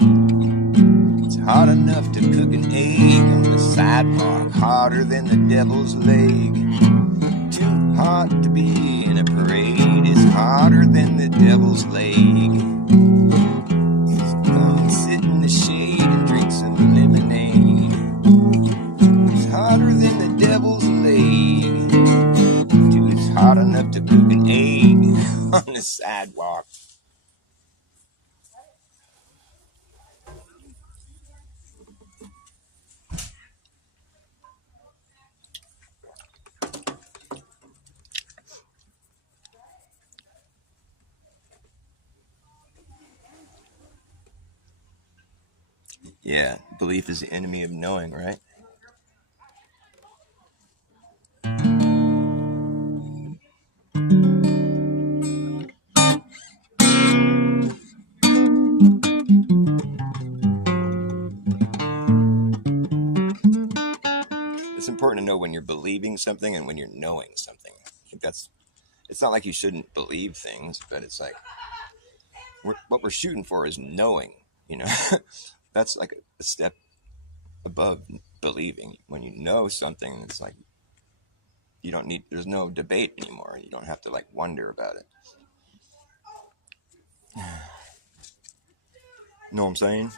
It's hot enough to cook an egg on the sidewalk. Hotter than the devil's leg. Too hot to be in a parade. It's hotter than the devil's leg. Come sit in the shade and drink some lemonade. It's hotter than the devil's leg. It's hot enough to cook an egg on the sidewalk. Yeah, belief is the enemy of knowing, right? It's important to know when you're believing something and when you're knowing something. I think it's not like you shouldn't believe things, but it's like what we're shooting for is knowing, That's like a step above believing. When you know something, it's like there's no debate anymore. You don't have to like wonder about it. Know what I'm saying?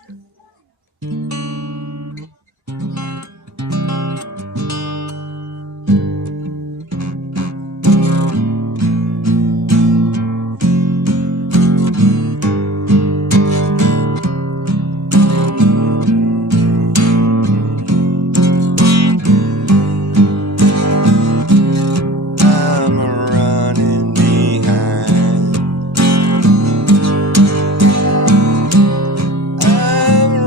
I'm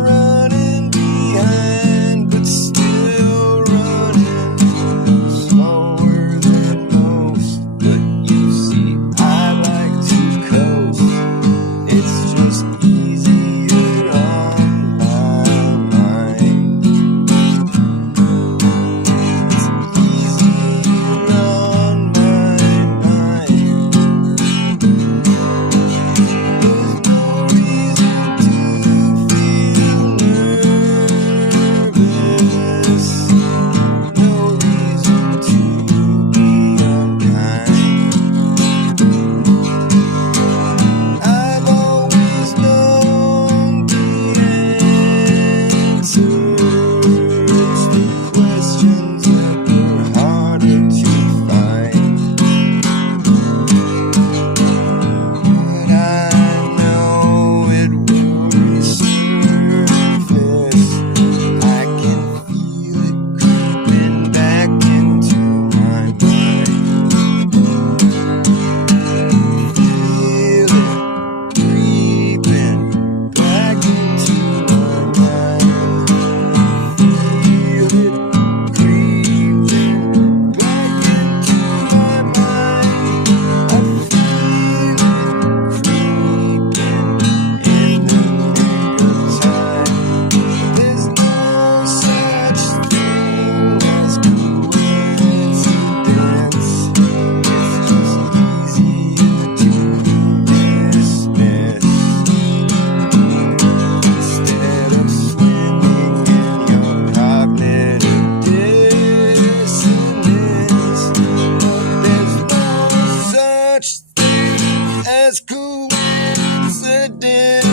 just coincidence.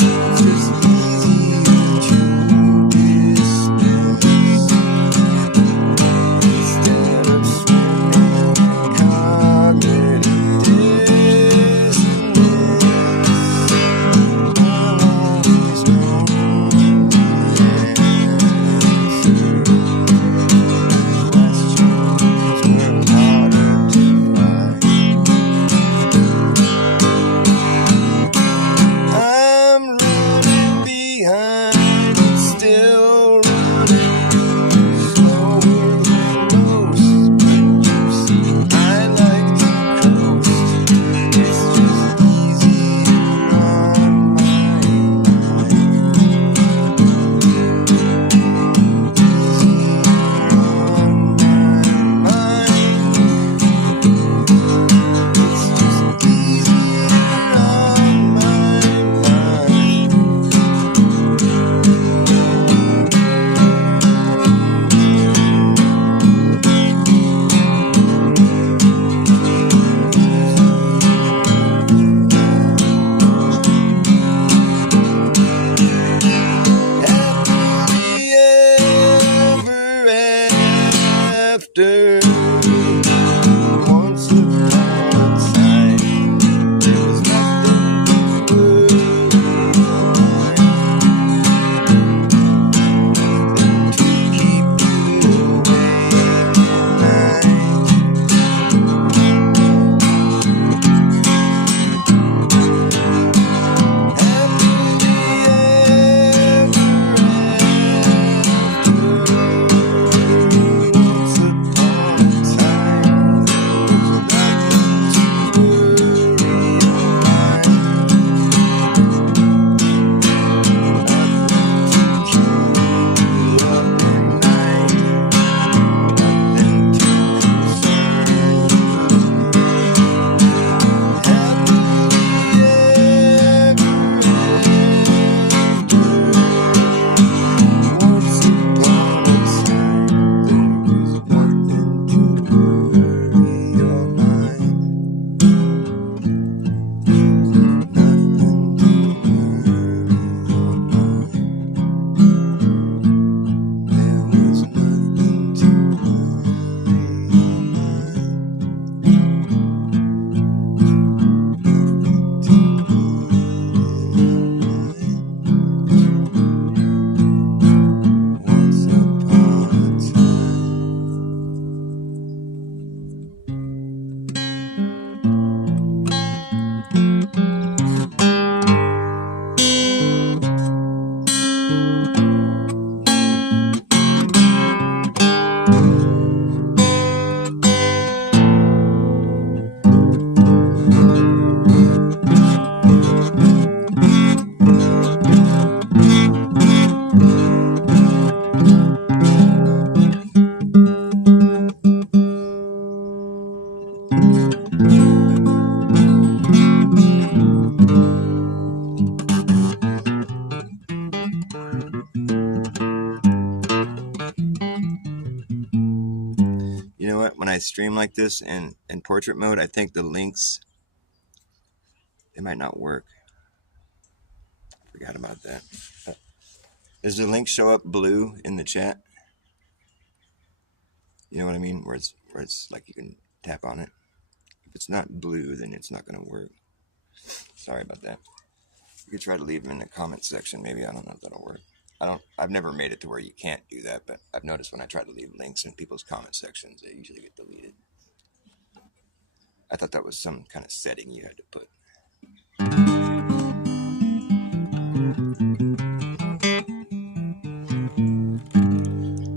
It's just easy to dismiss. Instead of swimming in cognitive dissonance, I've always known the answer. Questions were harder to find. I'm running behind, still running slower than most. But you see, I like to coast. It's just easier on my mind. Easier on my mind. It's just easier on my mind. Happily ever after. Once upon a time, there was nothing to worry about, nothing to keep you awake at night. Happily ever after. Once upon a time, there was nothing to worry about, nothing to keep you up at night, nothing to concern you. Happily ever after. Once upon a time, there was nothing to worry your mind, nothing to worry your mind. There was nothing to worry your mind, nothing to worry your mind. Once upon a time. You know what? When I stream like this in portrait mode, I think the links, they might not work. Forgot about that. Does the link show up blue in the chat? You know what I mean? Where it's like you can tap on it. If it's not blue, then it's not going to work. Sorry about that. You could try to leave them in the comment section. Maybe, I don't know if that'll work. I've never made it to where you can't do that, but I've noticed when I try to leave links in people's comment sections, they usually get deleted. I thought that was some kind of setting you had to put.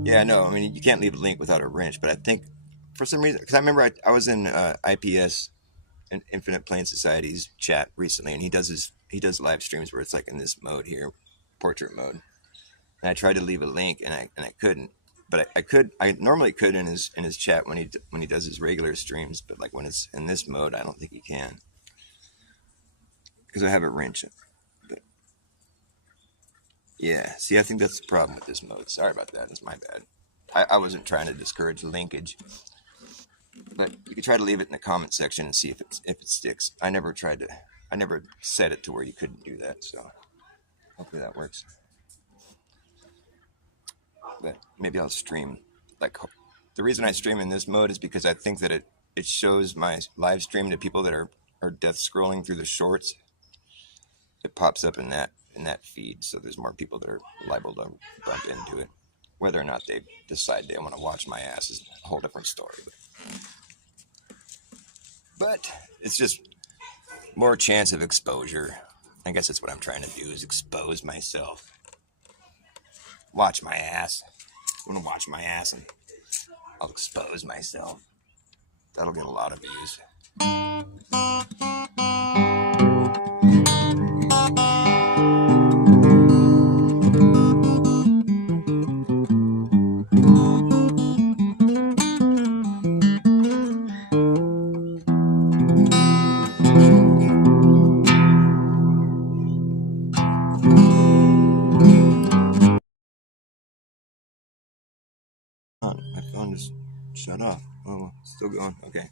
Yeah, no, I mean, you can't leave a link without a wrench, but I think for some reason, because I remember I was in IPS, Infinite Plane Society's chat recently, and he does live streams where it's like in this mode here, portrait mode. And I tried to leave a link, and I couldn't. But I normally could in his chat when he does his regular streams, but like when it's in this mode, I don't think he can, because I have a wrench. But yeah, see, I think that's the problem with this mode. Sorry about that. It's my bad. I wasn't trying to discourage linkage. But you could try to leave it in the comment section and see if it sticks. I never set it to where you couldn't do that, so hopefully that works. But maybe I'll stream. Like, the reason I stream in this mode is because I think that it shows my live stream to people that are death scrolling through the shorts. It pops up in that feed, so there's more people that are liable to bump into it. Whether or not they decide they want to watch my ass is a whole different story. But it's just more chance of exposure. I guess that's what I'm trying to do, is expose myself. Watch my ass. I'm gonna watch my ass and I'll expose myself. That'll get a lot of views. My phone just shut off. Oh, it's still going. Okay.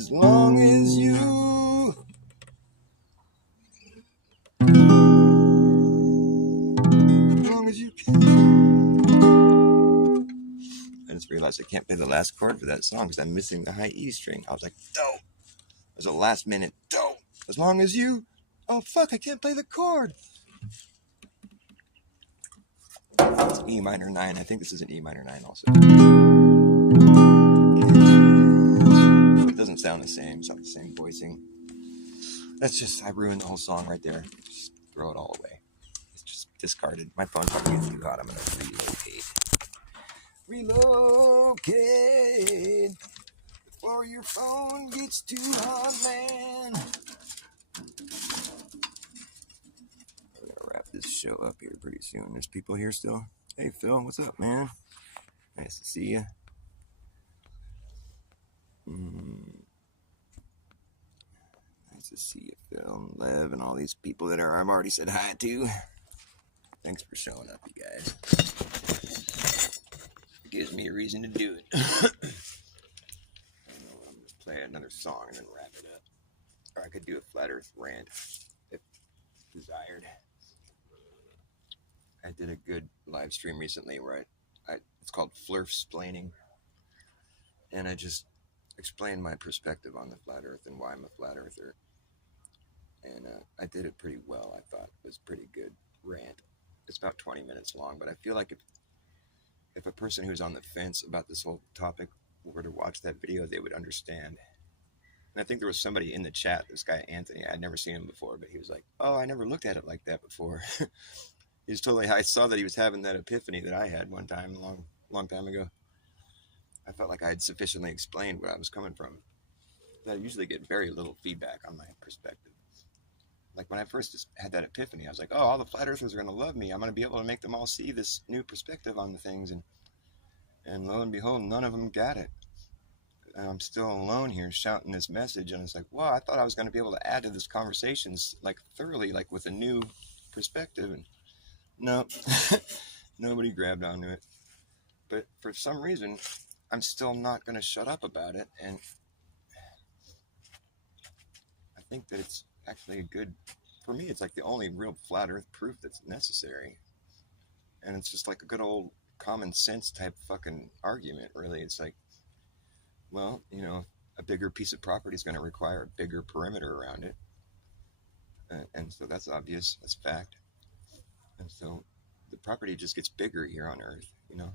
as long as you. As long as you can. I just realized I can't play the last chord for that song because I'm missing the high E string. I was like, dope. It was a last minute dope. As long as you. Oh fuck, I can't play the chord. It's E minor 9. I think this is an E minor 9 also. It doesn't sound the same. It's not the same voicing. That's just, I ruined the whole song right there. Just throw it all away. It's just discarded. My phone's probably getting too hot. I'm going to relocate before your phone gets too hot, man. I'm going to wrap this show up here pretty soon. There's people here still. Hey, Phil, what's up, man? Nice to see you. Nice to see you, Phil and Lev and all these people that I've already said hi to. Thanks for showing up, you guys. It gives me a reason to do it. I'm going to play another song and then wrap it up. Or I could do a Flat Earth rant if desired. I did a good live stream recently where it's called Flurfsplaining. And I just explained my perspective on the Flat Earth and why I'm a Flat Earther. And I did it pretty well. I thought it was a pretty good rant. It's about 20 minutes long, but I feel like if a person who's on the fence about this whole topic were to watch that video, they would understand. And I think there was somebody in the chat, this guy Anthony, I'd never seen him before, but he was like, oh, I never looked at it like that before. He was totally, I saw that he was having that epiphany that I had one time, a long time ago. I felt like I had sufficiently explained where I was coming from. I usually get very little feedback on my perspective. Like when I first just had that epiphany, I was like, oh, all the flat earthers are going to love me. I'm going to be able to make them all see this new perspective on the things. And lo and behold, none of them got it. And I'm still alone here shouting this message. And it's like, wow, I thought I was going to be able to add to this conversation like thoroughly, like with a new perspective. And no, nobody grabbed onto it. But for some reason, I'm still not going to shut up about it. And I think that it's actually for me, it's like the only real flat earth proof that's necessary. And it's just like a good old common sense type fucking argument, really. It's like, well, you know, a bigger piece of property is going to require a bigger perimeter around it. And so that's obvious, that's fact. And so the property just gets bigger here on Earth, you know,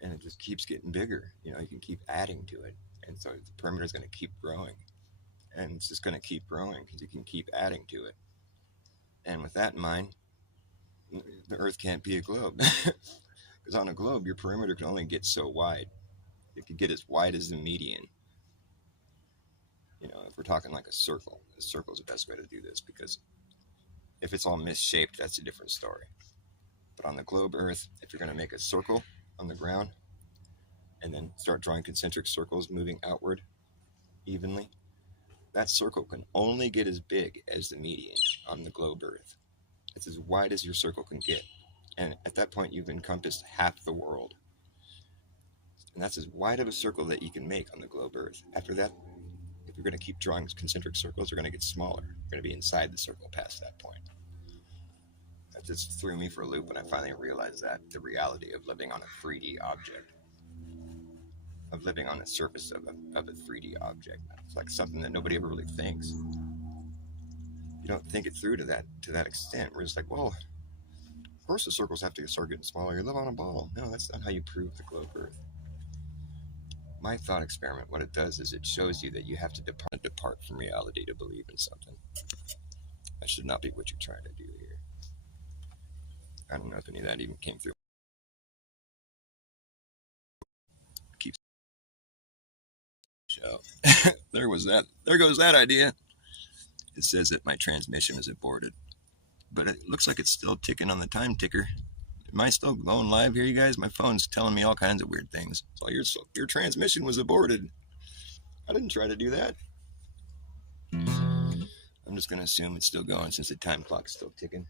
and it just keeps getting bigger. You know, you can keep adding to it. And so the perimeter is going to keep growing. And it's just going to keep growing because you can keep adding to it. And with that in mind, the Earth can't be a globe. Because on a globe, your perimeter can only get so wide. It could get as wide as the median. You know, if we're talking like a circle is the best way to do this, because if it's all misshaped, that's a different story. But on the globe Earth, if you're going to make a circle on the ground and then start drawing concentric circles moving outward evenly, that circle can only get as big as the median on the globe Earth. It's as wide as your circle can get. And at that point, you've encompassed half the world. And that's as wide of a circle that you can make on the globe Earth. After that, if you're going to keep drawing concentric circles, they're going to get smaller. You're going to be inside the circle past that point. That just threw me for a loop when I finally realized that the reality of living on a 3D object, of living on the surface of a 3D object. It's like something that nobody ever really thinks. You don't think it through to that extent, where it's like, well, of course the circles have to start getting smaller. You live on a ball. No, that's not how you prove the globe Earth. My thought experiment, what it does is it shows you that you have to depart from reality to believe in something. That should not be what you're trying to do here. I don't know if any of that even came through. So there goes that idea. It says that my transmission is aborted, but it looks like it's still ticking on the time ticker. Am I still going live here, you guys? My phone's telling me all kinds of weird things. So your transmission was aborted. I didn't try to do that. I'm just going to assume it's still going since the time clock's still ticking.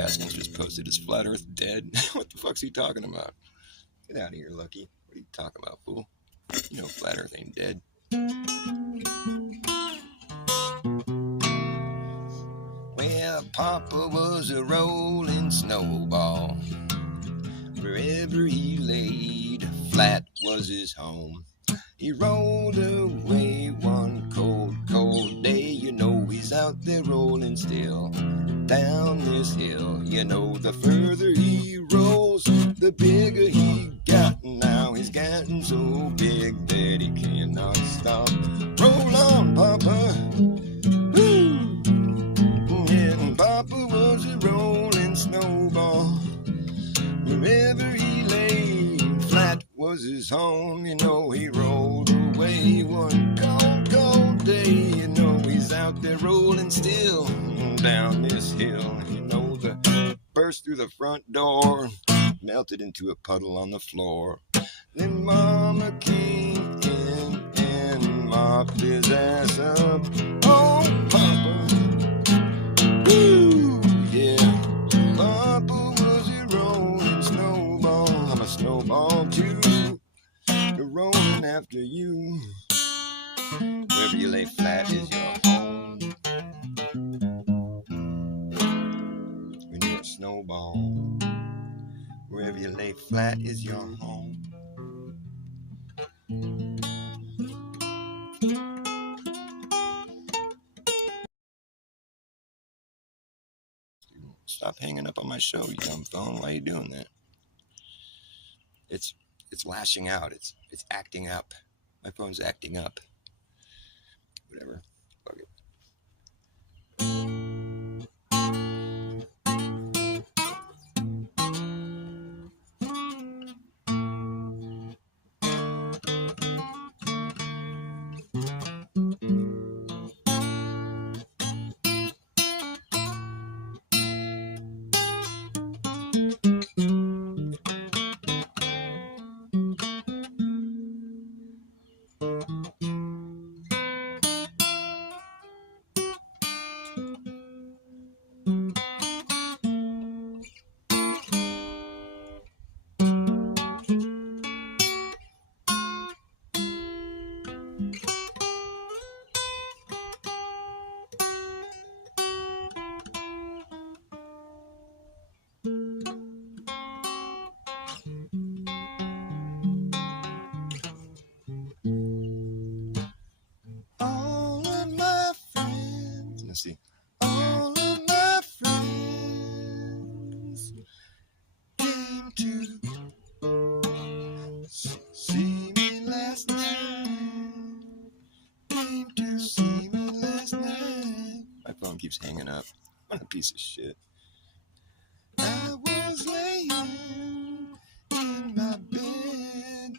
Haskins just posted, "Is flat Earth dead?" What the fuck's he talking about? Get out of here, Lucky. What are you talking about, fool? You know flat Earth ain't dead. Well, Papa was a rolling snowball. Wherever he laid, flat was his home. He rolled away one cold, cold day. You know he's out there rolling still down this hill. You know the further he rolls, the bigger he got. Now he's gotten so big that he cannot stop. Roll on, Papa. Woo! Yeah, Papa was a rolling snowball. Wherever he lay, flat was his home. You know he rolled away one cold, cold day. You know he's out there rolling still down this hill. You know the burst through the front door, melted into a puddle on the floor. Then Mama came in and mopped his ass up. Oh, Papa, woo, yeah. Papa was a rolling snowball. I'm a snowball too, rolling after you. Wherever you lay flat is your home. When you're a snowball, wherever you lay flat is your home. Stop hanging up on my show, you dumb phone. Why are you doing that? It's lashing out. It's acting up. My phone's acting up. Whatever. Fuck it. All of my friends, let's see. All of my friends came to see me last night. Came to see me last night. My phone keeps hanging up. What a piece of shit. I was laying in my bed,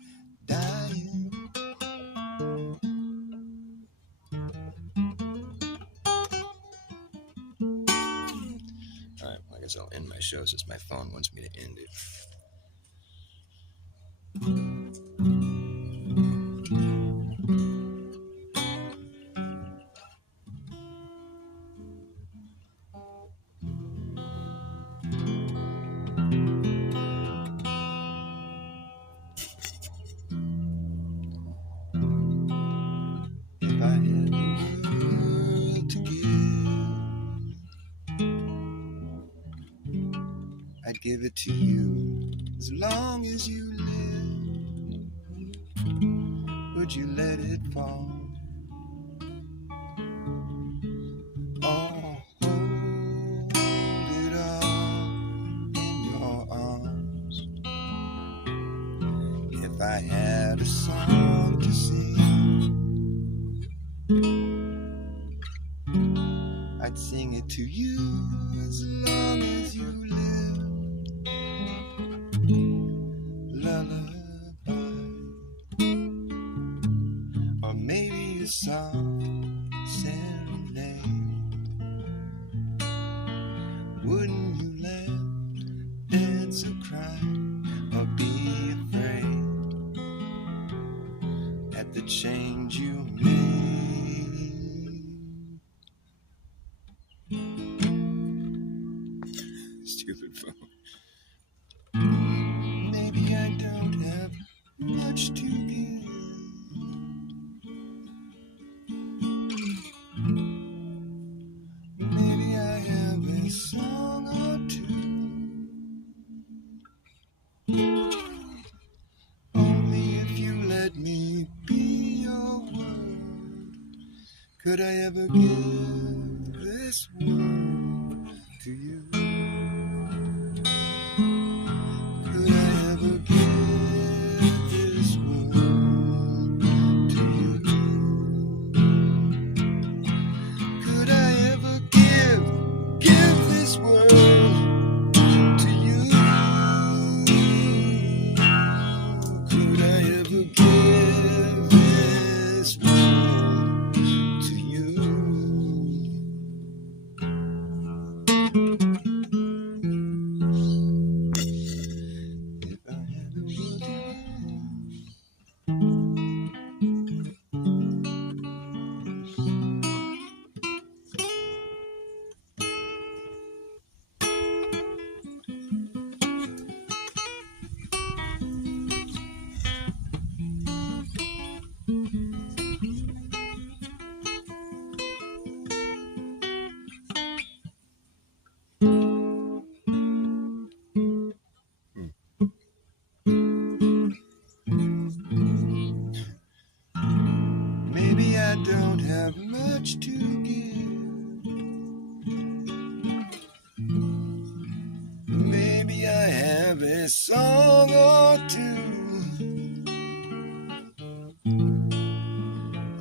dying. Alright, well, I guess I'll end my show since my phone wants me to end it. If I had the world to give, I'd give it to you as long as you live. Would you let it fall? Or hold it all in your arms? If I had a song to sing, I'd sing it to you as long as you live. Lullaby, or maybe a soft serenade. Wouldn't you laugh, dance or cry, or be afraid at the change you made? Stupid phone. Maybe I don't have much to give. Maybe I have a song or two. Only if you let me be your world could I ever give this world to you. Could I ever give this world to you? Could I ever give this world to you? Could I ever give this world to you? If I had the world to maybe I don't have much to give. Maybe I have a song or two.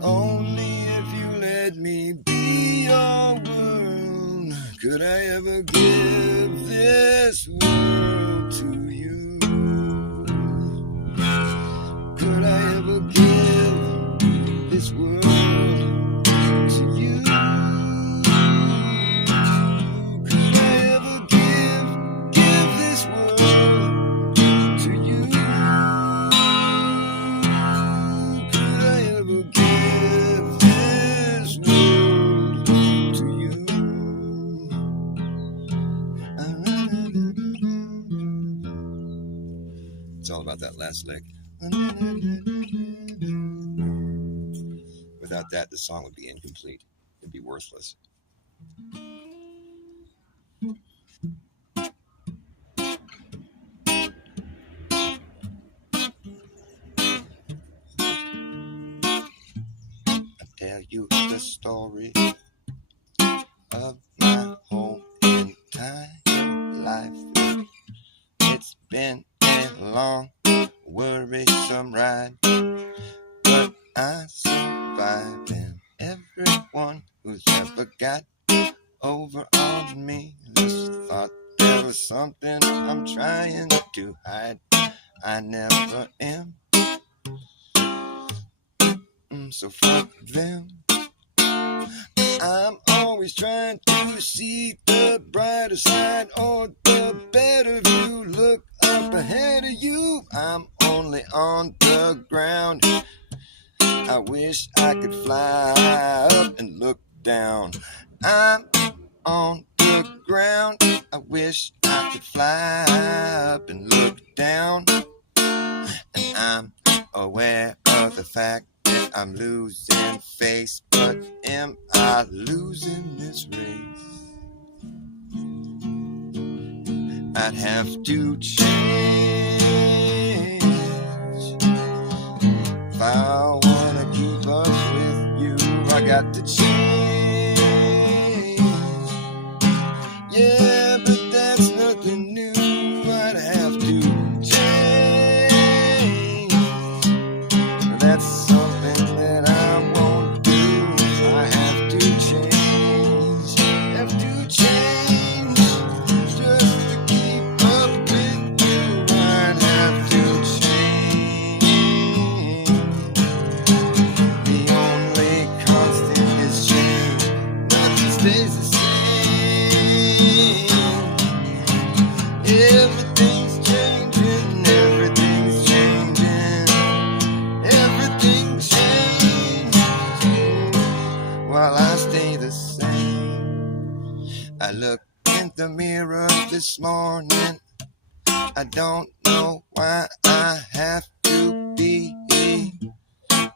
Only if you let me be your world could I ever give this world to you. Could I ever give this world to you? Could I ever give this world to you? Could I ever give this world to you? It's all about that last lick. Without that, the song would be incomplete. It'd be worthless. I'll tell you the story of my whole entire life. It's been a long, worrisome ride, but I survived, and everyone who's ever got over on me just thought there was something I'm trying to hide. I never am, so fuck them. I'm always trying to see the brighter side or the better view. Look up ahead of you. I'm only on the ground. I wish I could fly up and look down. I'm on the ground. I wish I could fly up and look down. And I'm aware of the fact that I'm losing face, but am I losing this race? I'd have to change if I wanna keep up with you. I got to change. Yeah, but that's nothing new. I'd have to change. That's something that I won't do. I have to change. Have to change just to keep up with you. I'd have to change. The only constant is change. Nothing stays the same. Everything's changing. Everything's changing. Everything changes while I stay the same. I look in the mirror this morning. I don't know why I have to be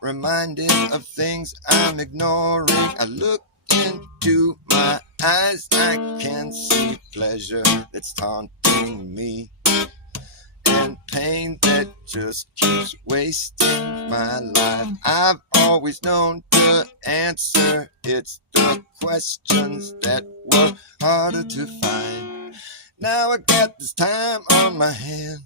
reminded of things I'm ignoring. I look into my eyes, I can see pleasure that's taunting me, and pain that just keeps wasting my life. I've always known the answer. It's the questions that were harder to find. Now I got this time on my hand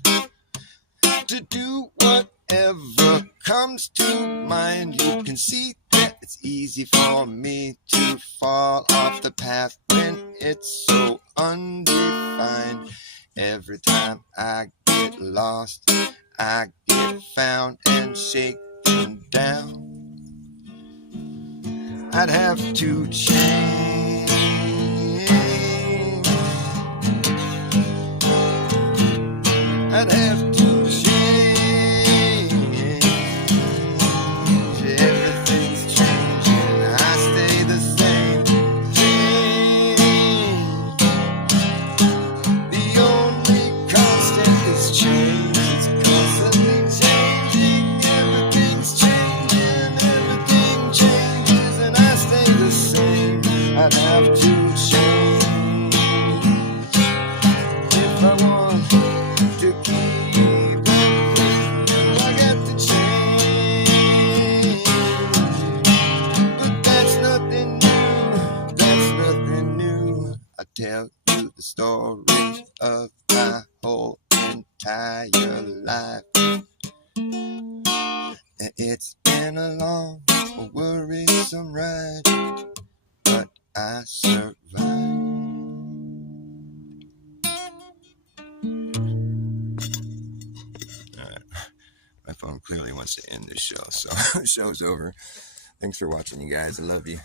to do whatever comes to mind. You can see that it's easy for me to fall off the path when it's so undefined. Every time I get lost, I get found and shaken down. I'd have to change. I'd have to change. Everything's changing. I stay the same. Change. The only constant is change. It's constantly changing. Everything's changing. Everything changes, and I stay the same. I'd have to change if I want to keep up with you. I got to change, but that's nothing new. That's nothing new. I tell you the story of my whole entire life. It's been a long, worrisome ride, but I survived. My phone clearly wants to end this show, so the show's over. Thanks for watching, you guys. I love you.